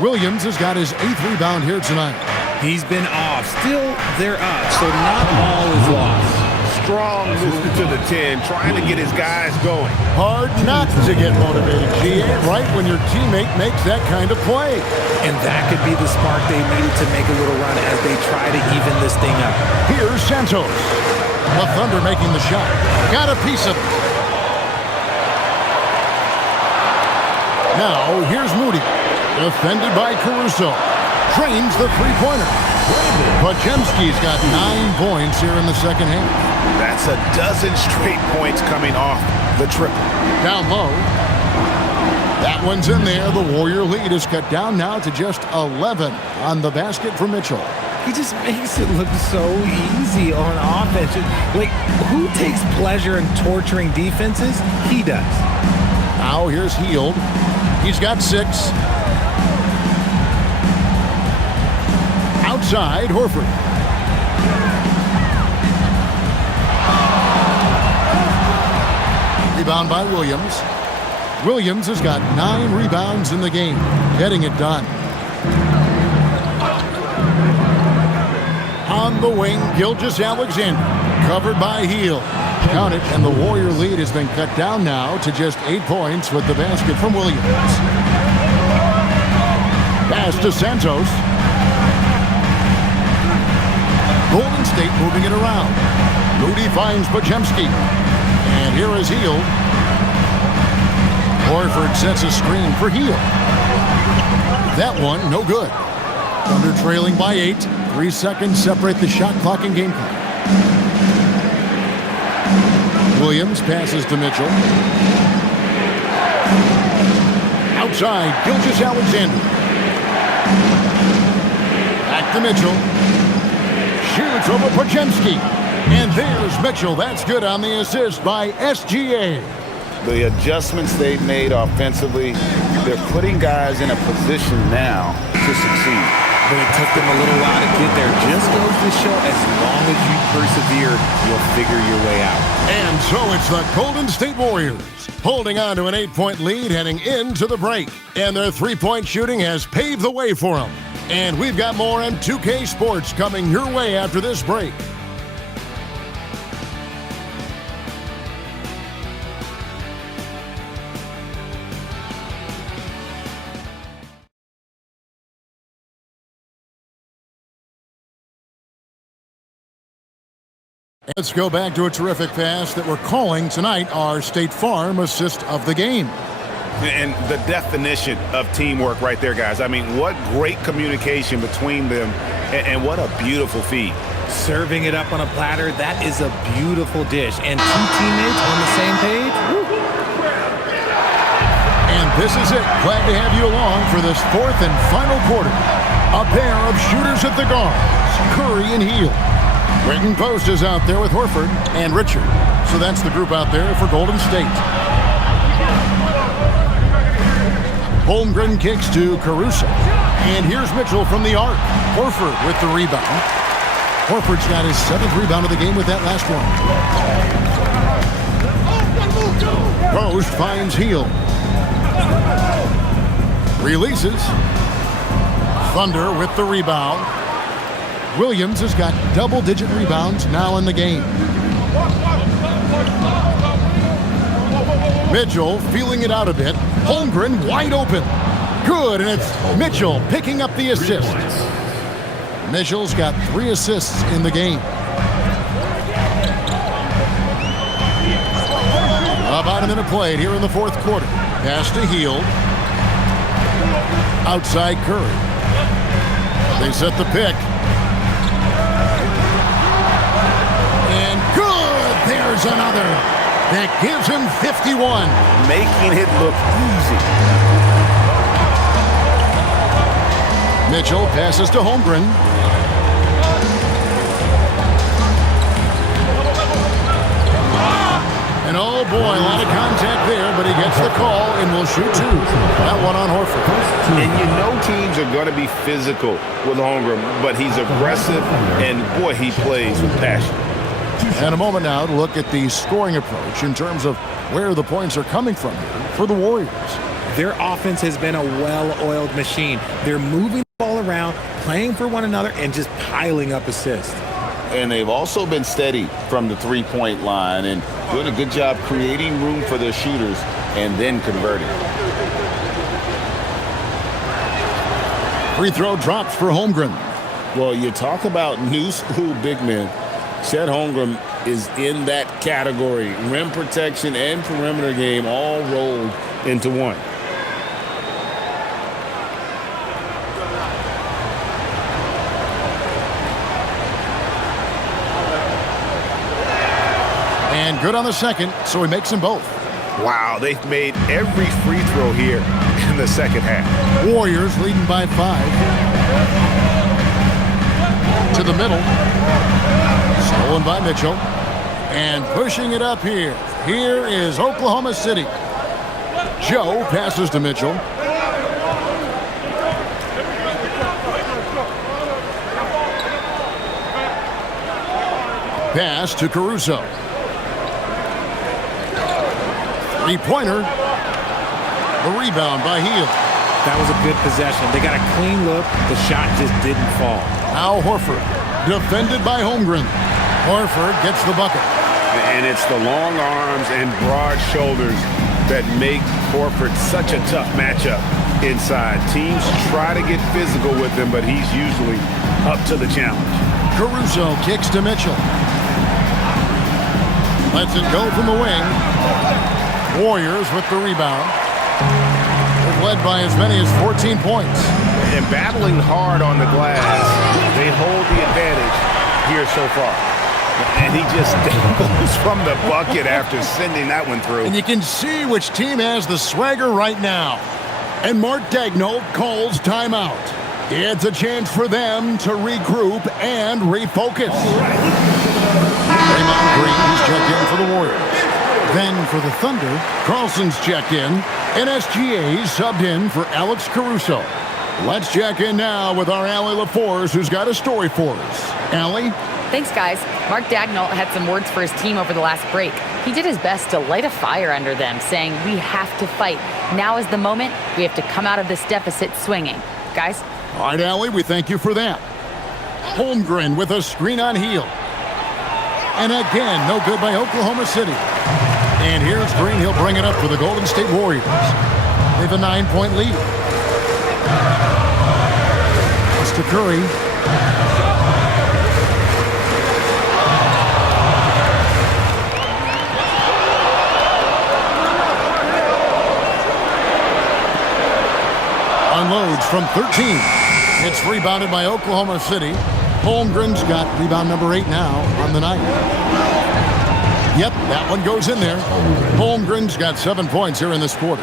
Williams has got his 8th rebound here tonight. He's been off. Still, they're up, so not all is lost. Strong move to the 10, trying to get his guys going. Hard not to get motivated, GA, right when your teammate makes that kind of play. And that could be the spark they needed to make a little run as they try to even this thing up. Here's Santos. The Thunder making the shot. Got a piece of it. Now, here's Moody. Defended by Caruso. Drains the three-pointer. Podziemski's got 9 points here in the second half. That's a dozen straight points coming off the triple. Down low. That one's in there. The Warrior lead is cut down now to just 11 on the basket for Mitchell. He just makes it look so easy on offense. Like, who takes pleasure in torturing defenses? He does. Now here's Hield. He's got 6. Outside, Horford. Rebound by Williams. Williams has got 9 rebounds in the game, getting it done. On the wing, Gilgeous-Alexander, covered by Hield. Count it, and the Warrior lead has been cut down now to just 8 points with the basket from Williams. Pass to Santos. Golden State moving it around. Moody finds Podziemski. And here is Hield. Horford sets a screen for Hield. That one, no good. Thunder trailing by 8. 3 seconds separate the shot clock and game clock. Williams passes to Mitchell. Outside, Gilgeous-Alexander. Back to Mitchell. Shoots over Podziemski. And there's Mitchell. That's good on the assist by SGA. The adjustments they've made offensively, they're putting guys in a position now to succeed. But it took them a little while to get there. Just goes to show, as long as you persevere, you'll figure your way out. And so it's the Golden State Warriors holding on to an 8-point lead heading into the break. And their 3-point shooting has paved the way for them. And we've got more on 2K Sports coming your way after this break. Let's go back to a terrific pass that we're calling tonight our State Farm assist of the game. And the definition of teamwork right there, guys. I mean, what great communication between them, and what a beautiful feed. Serving it up on a platter, that is a beautiful dish. And 2 teammates on the same page. And this is it. Glad to have you along for this 4th and final quarter. A pair of shooters at the guards, Curry and Hield. Creighton Post is out there with Horford and Richard. So that's the group out there for Golden State. Holmgren kicks to Caruso. And here's Mitchell from the arc. Horford with the rebound. Horford's got his 7th rebound of the game with that last one. Post finds Hield. Releases. Thunder with the rebound. Williams has got double-digit rebounds now in the game. Mitchell feeling it out a bit. Holmgren wide open. Good, and it's Mitchell picking up the assist. Mitchell's got 3 assists in the game. About a minute played here in the 4th quarter. Pass to Hield. Outside Curry. They set the pick. There's another that gives him 51. Making it look easy. Mitchell passes to Holmgren. And oh boy, a lot of contact there, but he gets the call and will shoot 2. That one on Horford. And you know teams are going to be physical with Holmgren, but he's aggressive, and boy, he plays with passion. And a moment now to look at the scoring approach in terms of where the points are coming from here for the Warriors. Their offense has been a well-oiled machine. They're moving the ball around, playing for one another, and just piling up assists. And they've also been steady from the 3-point line and doing a good job creating room for their shooters and then converting. Free throw drops for Holmgren. Well, you talk about new school big men. Chet Holmgren is in that category. Rim protection and perimeter game all rolled into one. And good on the second, so he makes them both. Wow, they've made every free throw here in the second half. Warriors leading by 5. to the middle. Stolen by Mitchell. And pushing it up here. Here is Oklahoma City. Joe passes to Mitchell. Pass to Caruso. Three-pointer. The rebound by Hield. That was a good possession. They got a clean look. The shot just didn't fall. Al Horford, defended by Holmgren. Horford gets the bucket. And it's the long arms and broad shoulders that make Horford such a tough matchup inside. Teams try to get physical with him, but he's usually up to the challenge. Caruso kicks to Mitchell. Lets it go from the wing. Warriors with the rebound. They've led by as many as 14 points. And battling hard on the glass, they hold the advantage here so far. And he just goes from the bucket after sending that one through. And you can see which team has the swagger right now. And Mark Daigneault calls timeout. It's a chance for them to regroup and refocus. Draymond Green's checked in for the Warriors. Then for the Thunder, Carlson's checked in, and SGA subbed in for Alex Caruso. Let's check in now with our Allie LaForce, who's got a story for us. Allie? Thanks, guys. Mark Daigneault had some words for his team over the last break. He did his best to light a fire under them, saying, "We have to fight. Now is the moment. We have to come out of this deficit swinging." Guys? All right, Allie, we thank you for that. Holmgren with a screen on Hield. And again, no good by Oklahoma City. And here's Green. He'll bring it up for the Golden State Warriors. They have a 9-point lead. It's to Curry. Unloads from 13. It's rebounded by Oklahoma City. Holmgren's got rebound number 8 now on the night. Yep, that one goes in there. Holmgren's got 7 points here in this quarter.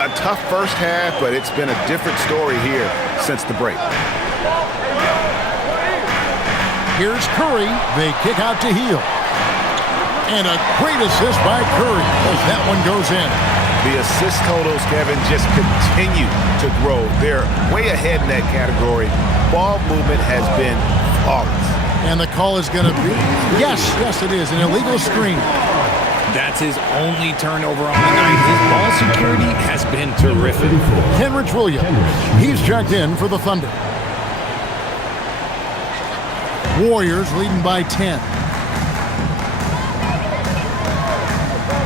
A tough first half, but it's been a different story here since the break. Here's Curry. They kick out to Hield. And a great assist by Curry as that one goes in. The assist totals, Kevin, just continue to grow. They're way ahead in that category. Ball movement has been flawless. And the call is going to be, yes, it is, an illegal screen. That's his only turnover on the night. His ball security has been terrific. Kenrich Williams, he's checked in for the Thunder. Warriors leading by 10.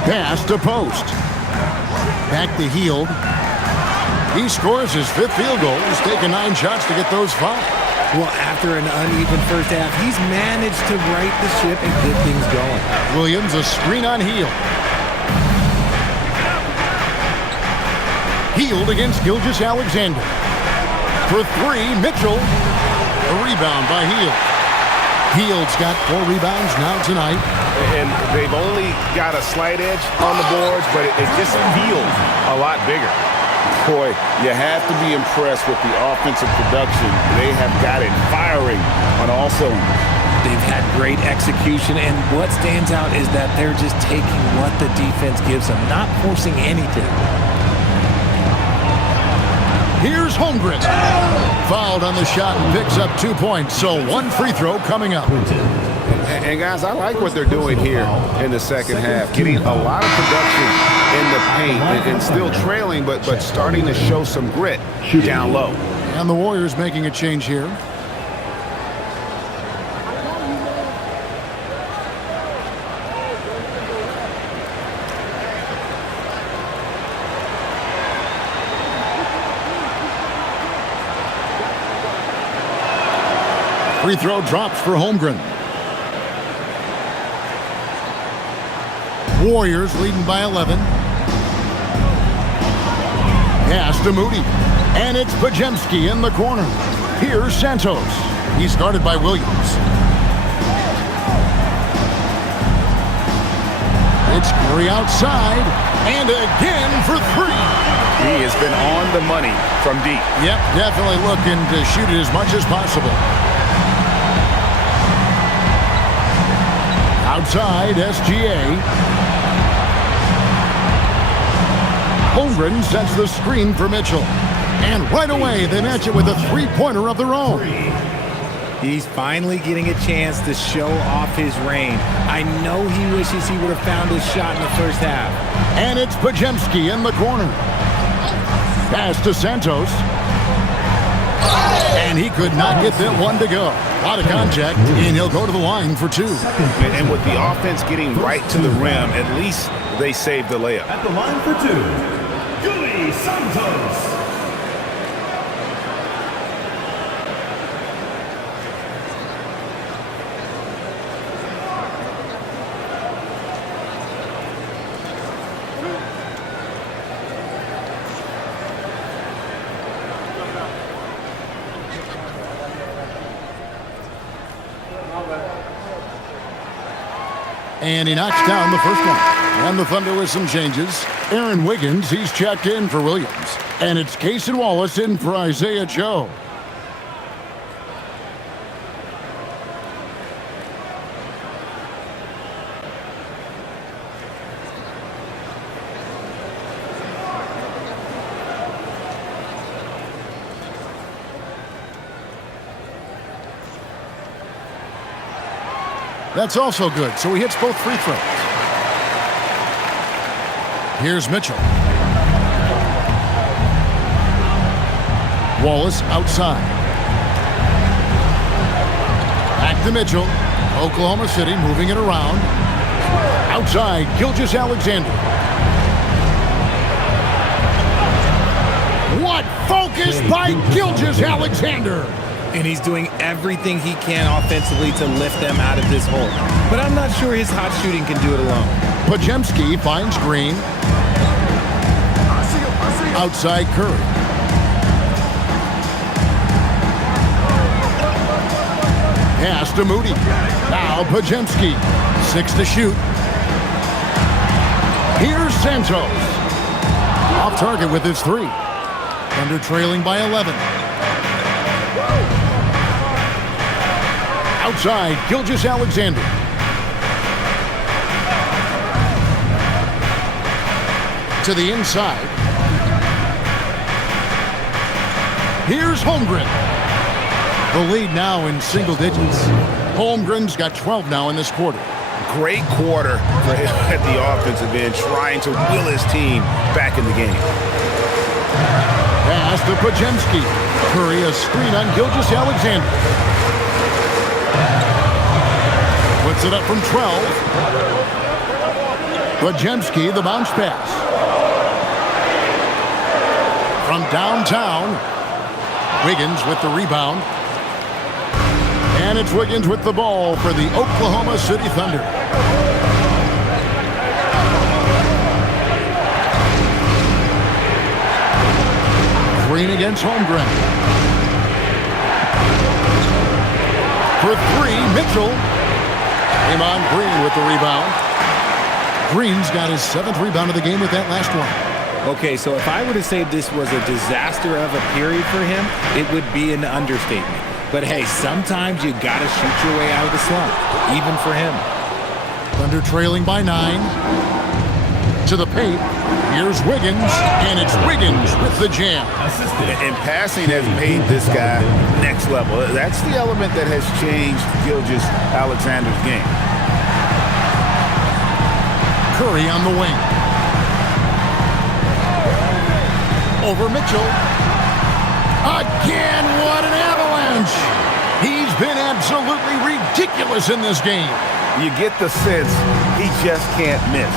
Pass to post. Back to Hield. He scores his 5th field goal. He's taken 9 shots to get those 5. Well, after an uneven first half, he's managed to right the ship and get things going. Williams, a screen on Hield. Hield against Gilgeous-Alexander. For 3, Mitchell. A rebound by Hield. Hield's got 4 rebounds now tonight. And they've only got a slight edge on the boards, but it just feels a lot bigger. Boy, you have to be impressed with the offensive production. They have got it firing on all cylinders. They've had great execution, and what stands out is that they're just taking what the defense gives them, not forcing anything. Here's Holmgren. Fouled on the shot and picks up 2 points, so 1 free throw coming up. And guys, I like what they're doing here in the second half. Getting a lot of production in the paint and still trailing, but starting to show some grit down low. And the Warriors making a change here. Free throw drops for Holmgren. Warriors leading by 11. Pass to Moody. And it's Pajemski in the corner. Here's Santos. He's guarded by Williams. It's Curry outside. And again for 3. He has been on the money from deep. Yep, definitely looking to shoot it as much as possible. Outside, SGA. Holmgren sets the screen for Mitchell. And right away, they match it with a three-pointer of their own. He's finally getting a chance to show off his reign. I know he wishes he would have found his shot in the first half. And it's Pajemski in the corner. Pass to Santos. And he could not get that one to go. A lot of contact, and he'll go to the line for two. And with the offense getting right to the rim, at least they saved the layup. At the line for two, Gilly Santos. And he knocks down the first one. And the Thunder with some changes. Aaron Wiggins, he's checked in for Williams. And it's Cason Wallace in for Isaiah Joe. That's also good, so he hits both free throws. Here's Mitchell. Wallace outside. Back to Mitchell. Oklahoma City moving it around. Outside, Gilgeous-Alexander. What focus by Gilgeous-Alexander! And he's doing everything he can offensively to lift them out of this hole. But I'm not sure his hot shooting can do it alone. Pajemski finds Green. Outside Curry. Pass to Moody. Now Pajemski. 6 to shoot. Here's Santos. Off target with his 3. Thunder trailing by 11. Outside, Gilgeous-Alexander. To the inside. Here's Holmgren. The lead now in single digits. Holmgren's got 12 now in this quarter. Great quarter for him at the offensive end, trying to will his team back in the game. Pass to Pajemski. Curry a screen on Gilgeous-Alexander. Puts it up from 12. Pajemski, the bounce pass. From downtown, Wiggins with the rebound. And it's Wiggins with the ball for the Oklahoma City Thunder. Green against Holmgren. For 3, Mitchell. Came on Green with the rebound. Green's got his 7th rebound of the game with that last one. Okay, so if I were to say this was a disaster of a period for him, it would be an understatement. But hey, sometimes you gotta shoot your way out of the slump, even for him. Thunder trailing by 9. To the paint. Here's Wiggins, and it's Wiggins with the jam. And passing has made this guy next level. That's the element that has changed Gilgeous-Alexander's game. Curry on the wing. Over Mitchell. Again, what an avalanche! He's been absolutely ridiculous in this game. You get the sense he just can't miss.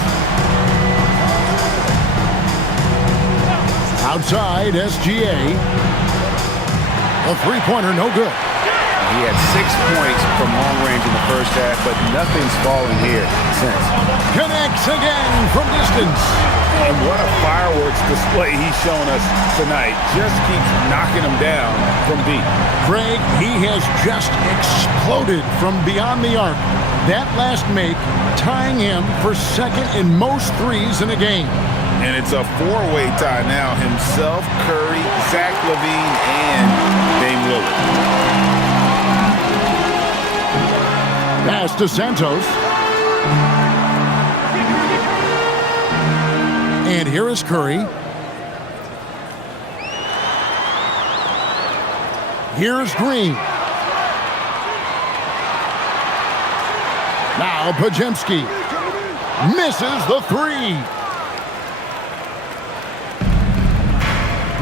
Outside, SGA. A three-pointer, no good. He had 6 points from long range in the first half, but nothing's fallen here since. Connects again from distance. And what a fireworks display he's shown us tonight. Just keeps knocking them down from deep. Craig, he has just exploded from beyond the arc. That last make tying him for second in most threes in a game. And it's a 4-way tie now. Himself, Curry, Zach LaVine, and Dame Lillard. Pass to Santos. And here is Curry. Here's Green. Now Pajemski misses the three.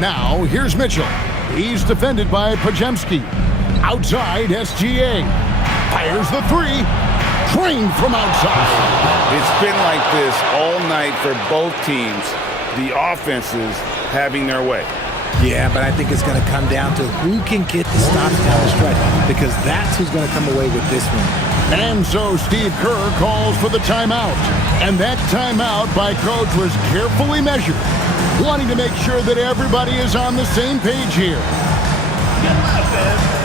Now here's Mitchell. He's defended by Pajemski. Outside SGA. Fires the three. Drained from outside. It's been like this all night for both teams. The offenses having their way. Yeah, but I think it's going to come down to who can get the stops down the stretch, because that's who's going to come away with this one. And so Steve Kerr calls for the timeout. And that timeout by coach was carefully measured, wanting to make sure that everybody is on the same page here.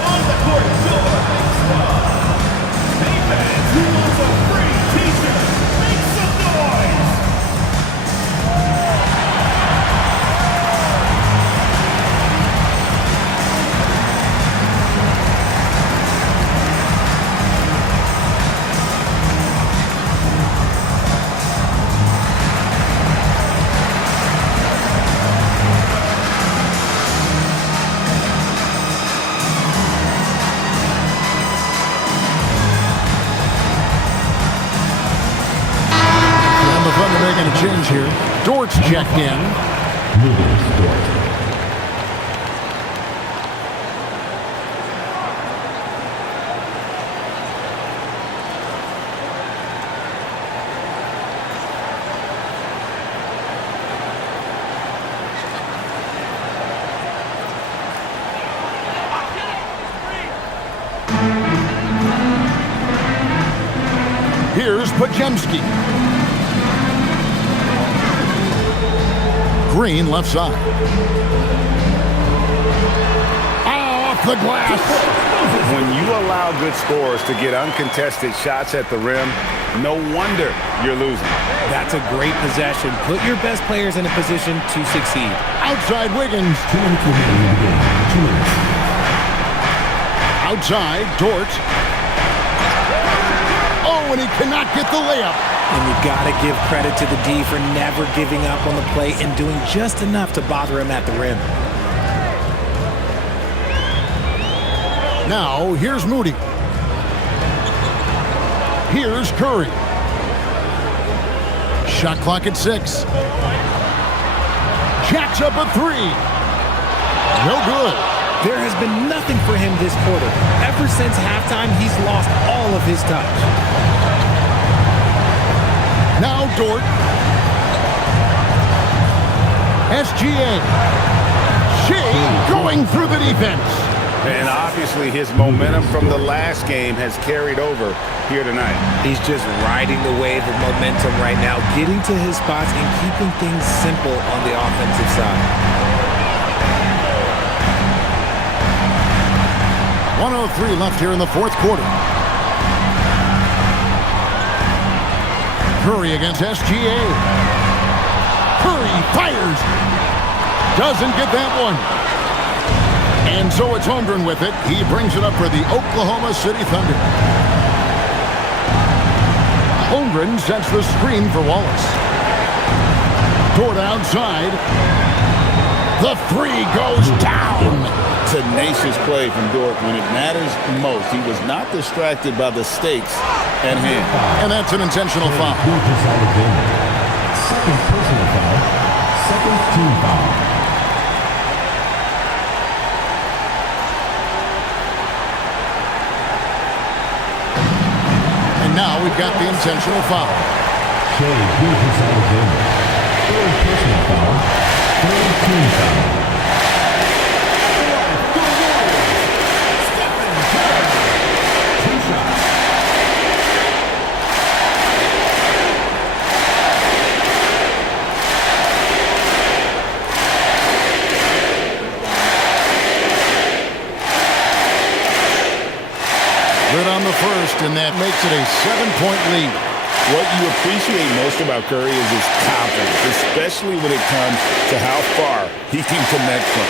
On the court, hey fans, who wants a free t-shirt? Make some noise! Making a change here. Dort's checked in. Here's Pajemski. Green left side. Off the glass. When you allow good scorers to get uncontested shots at the rim, no wonder you're losing. That's a great possession. Put your best players in a position to succeed. Outside Wiggins. Outside Dort. Oh, and he cannot get the layup. And you got to give credit to the D for never giving up on the play and doing just enough to bother him at the rim. Now, here's Moody. Here's Curry. Shot clock at 6. Jacks up a three. No good. There has been nothing for him this quarter. Ever since halftime, he's lost all of his touch. Now Dort. SGA. Shea going through the defense. And obviously his momentum from the last game has carried over here tonight. He's just riding the wave of momentum right now, getting to his spots and keeping things simple on the offensive side. 1:03 left here in the fourth quarter. Curry against SGA. Curry fires. Doesn't get that one. And so it's Holmgren with it. He brings it up for the Oklahoma City Thunder. Holmgren sets the screen for Wallace. Dort outside. The three goes down. Tenacious play from Dort when it matters most. He was not distracted by the stakes at hand. And that's an intentional foul. Second personal foul. Second team foul. And now we've got the intentional foul. Shea Gilgeous-Alexander. Third personal foul. Third team foul. On the first, and that makes it a 7-point lead. What you appreciate most about Curry is his confidence, especially when it comes to how far he can connect from.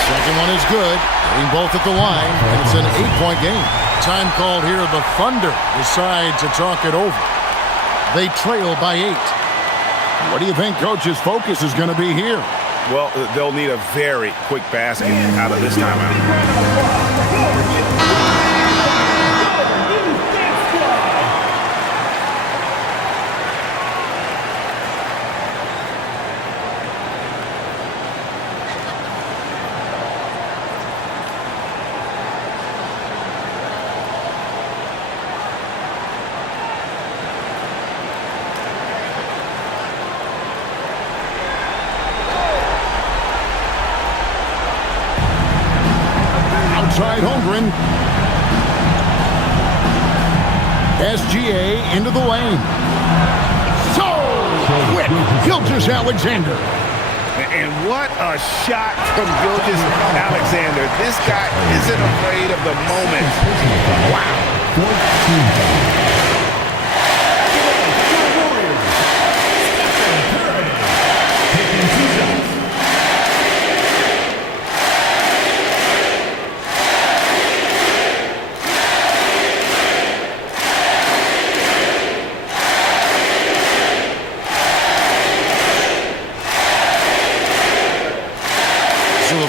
Second one is good. Hitting both at the line, and it's an 8-point game. Time called here. The Thunder decide to talk it over. They trail by 8. What do you think Coach's focus is going to be here? Well, they'll need a very quick basket out of this timeout. Outside Holmgren. SGA into the lane. So quick. Gilgeous-Alexander. And what a shot from Gilgeous-Alexander. This guy isn't afraid of the moment. Wow.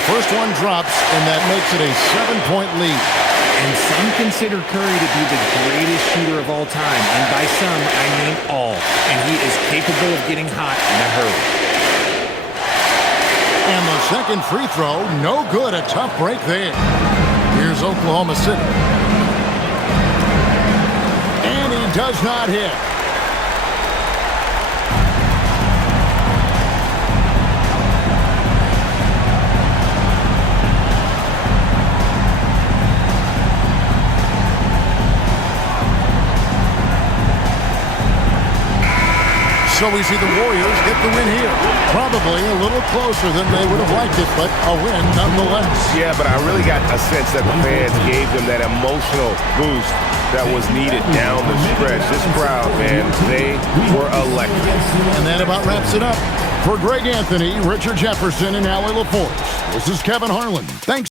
First one drops, and that makes it a 7-point lead. And some consider Curry to be the greatest shooter of all time. And by some, I mean all. And he is capable of getting hot in a hurry. And the second free throw, no good. A tough break there. Here's Oklahoma City. And he does not hit. So we see the Warriors get the win here. Probably a little closer than they would have liked it, but a win nonetheless. Yeah, but I really got a sense that the fans gave them that emotional boost that was needed down the stretch. This crowd, man, they were electric. And that about wraps it up. For Greg Anthony, Richard Jefferson, and Allie LaForce, this is Kevin Harlan. Thanks.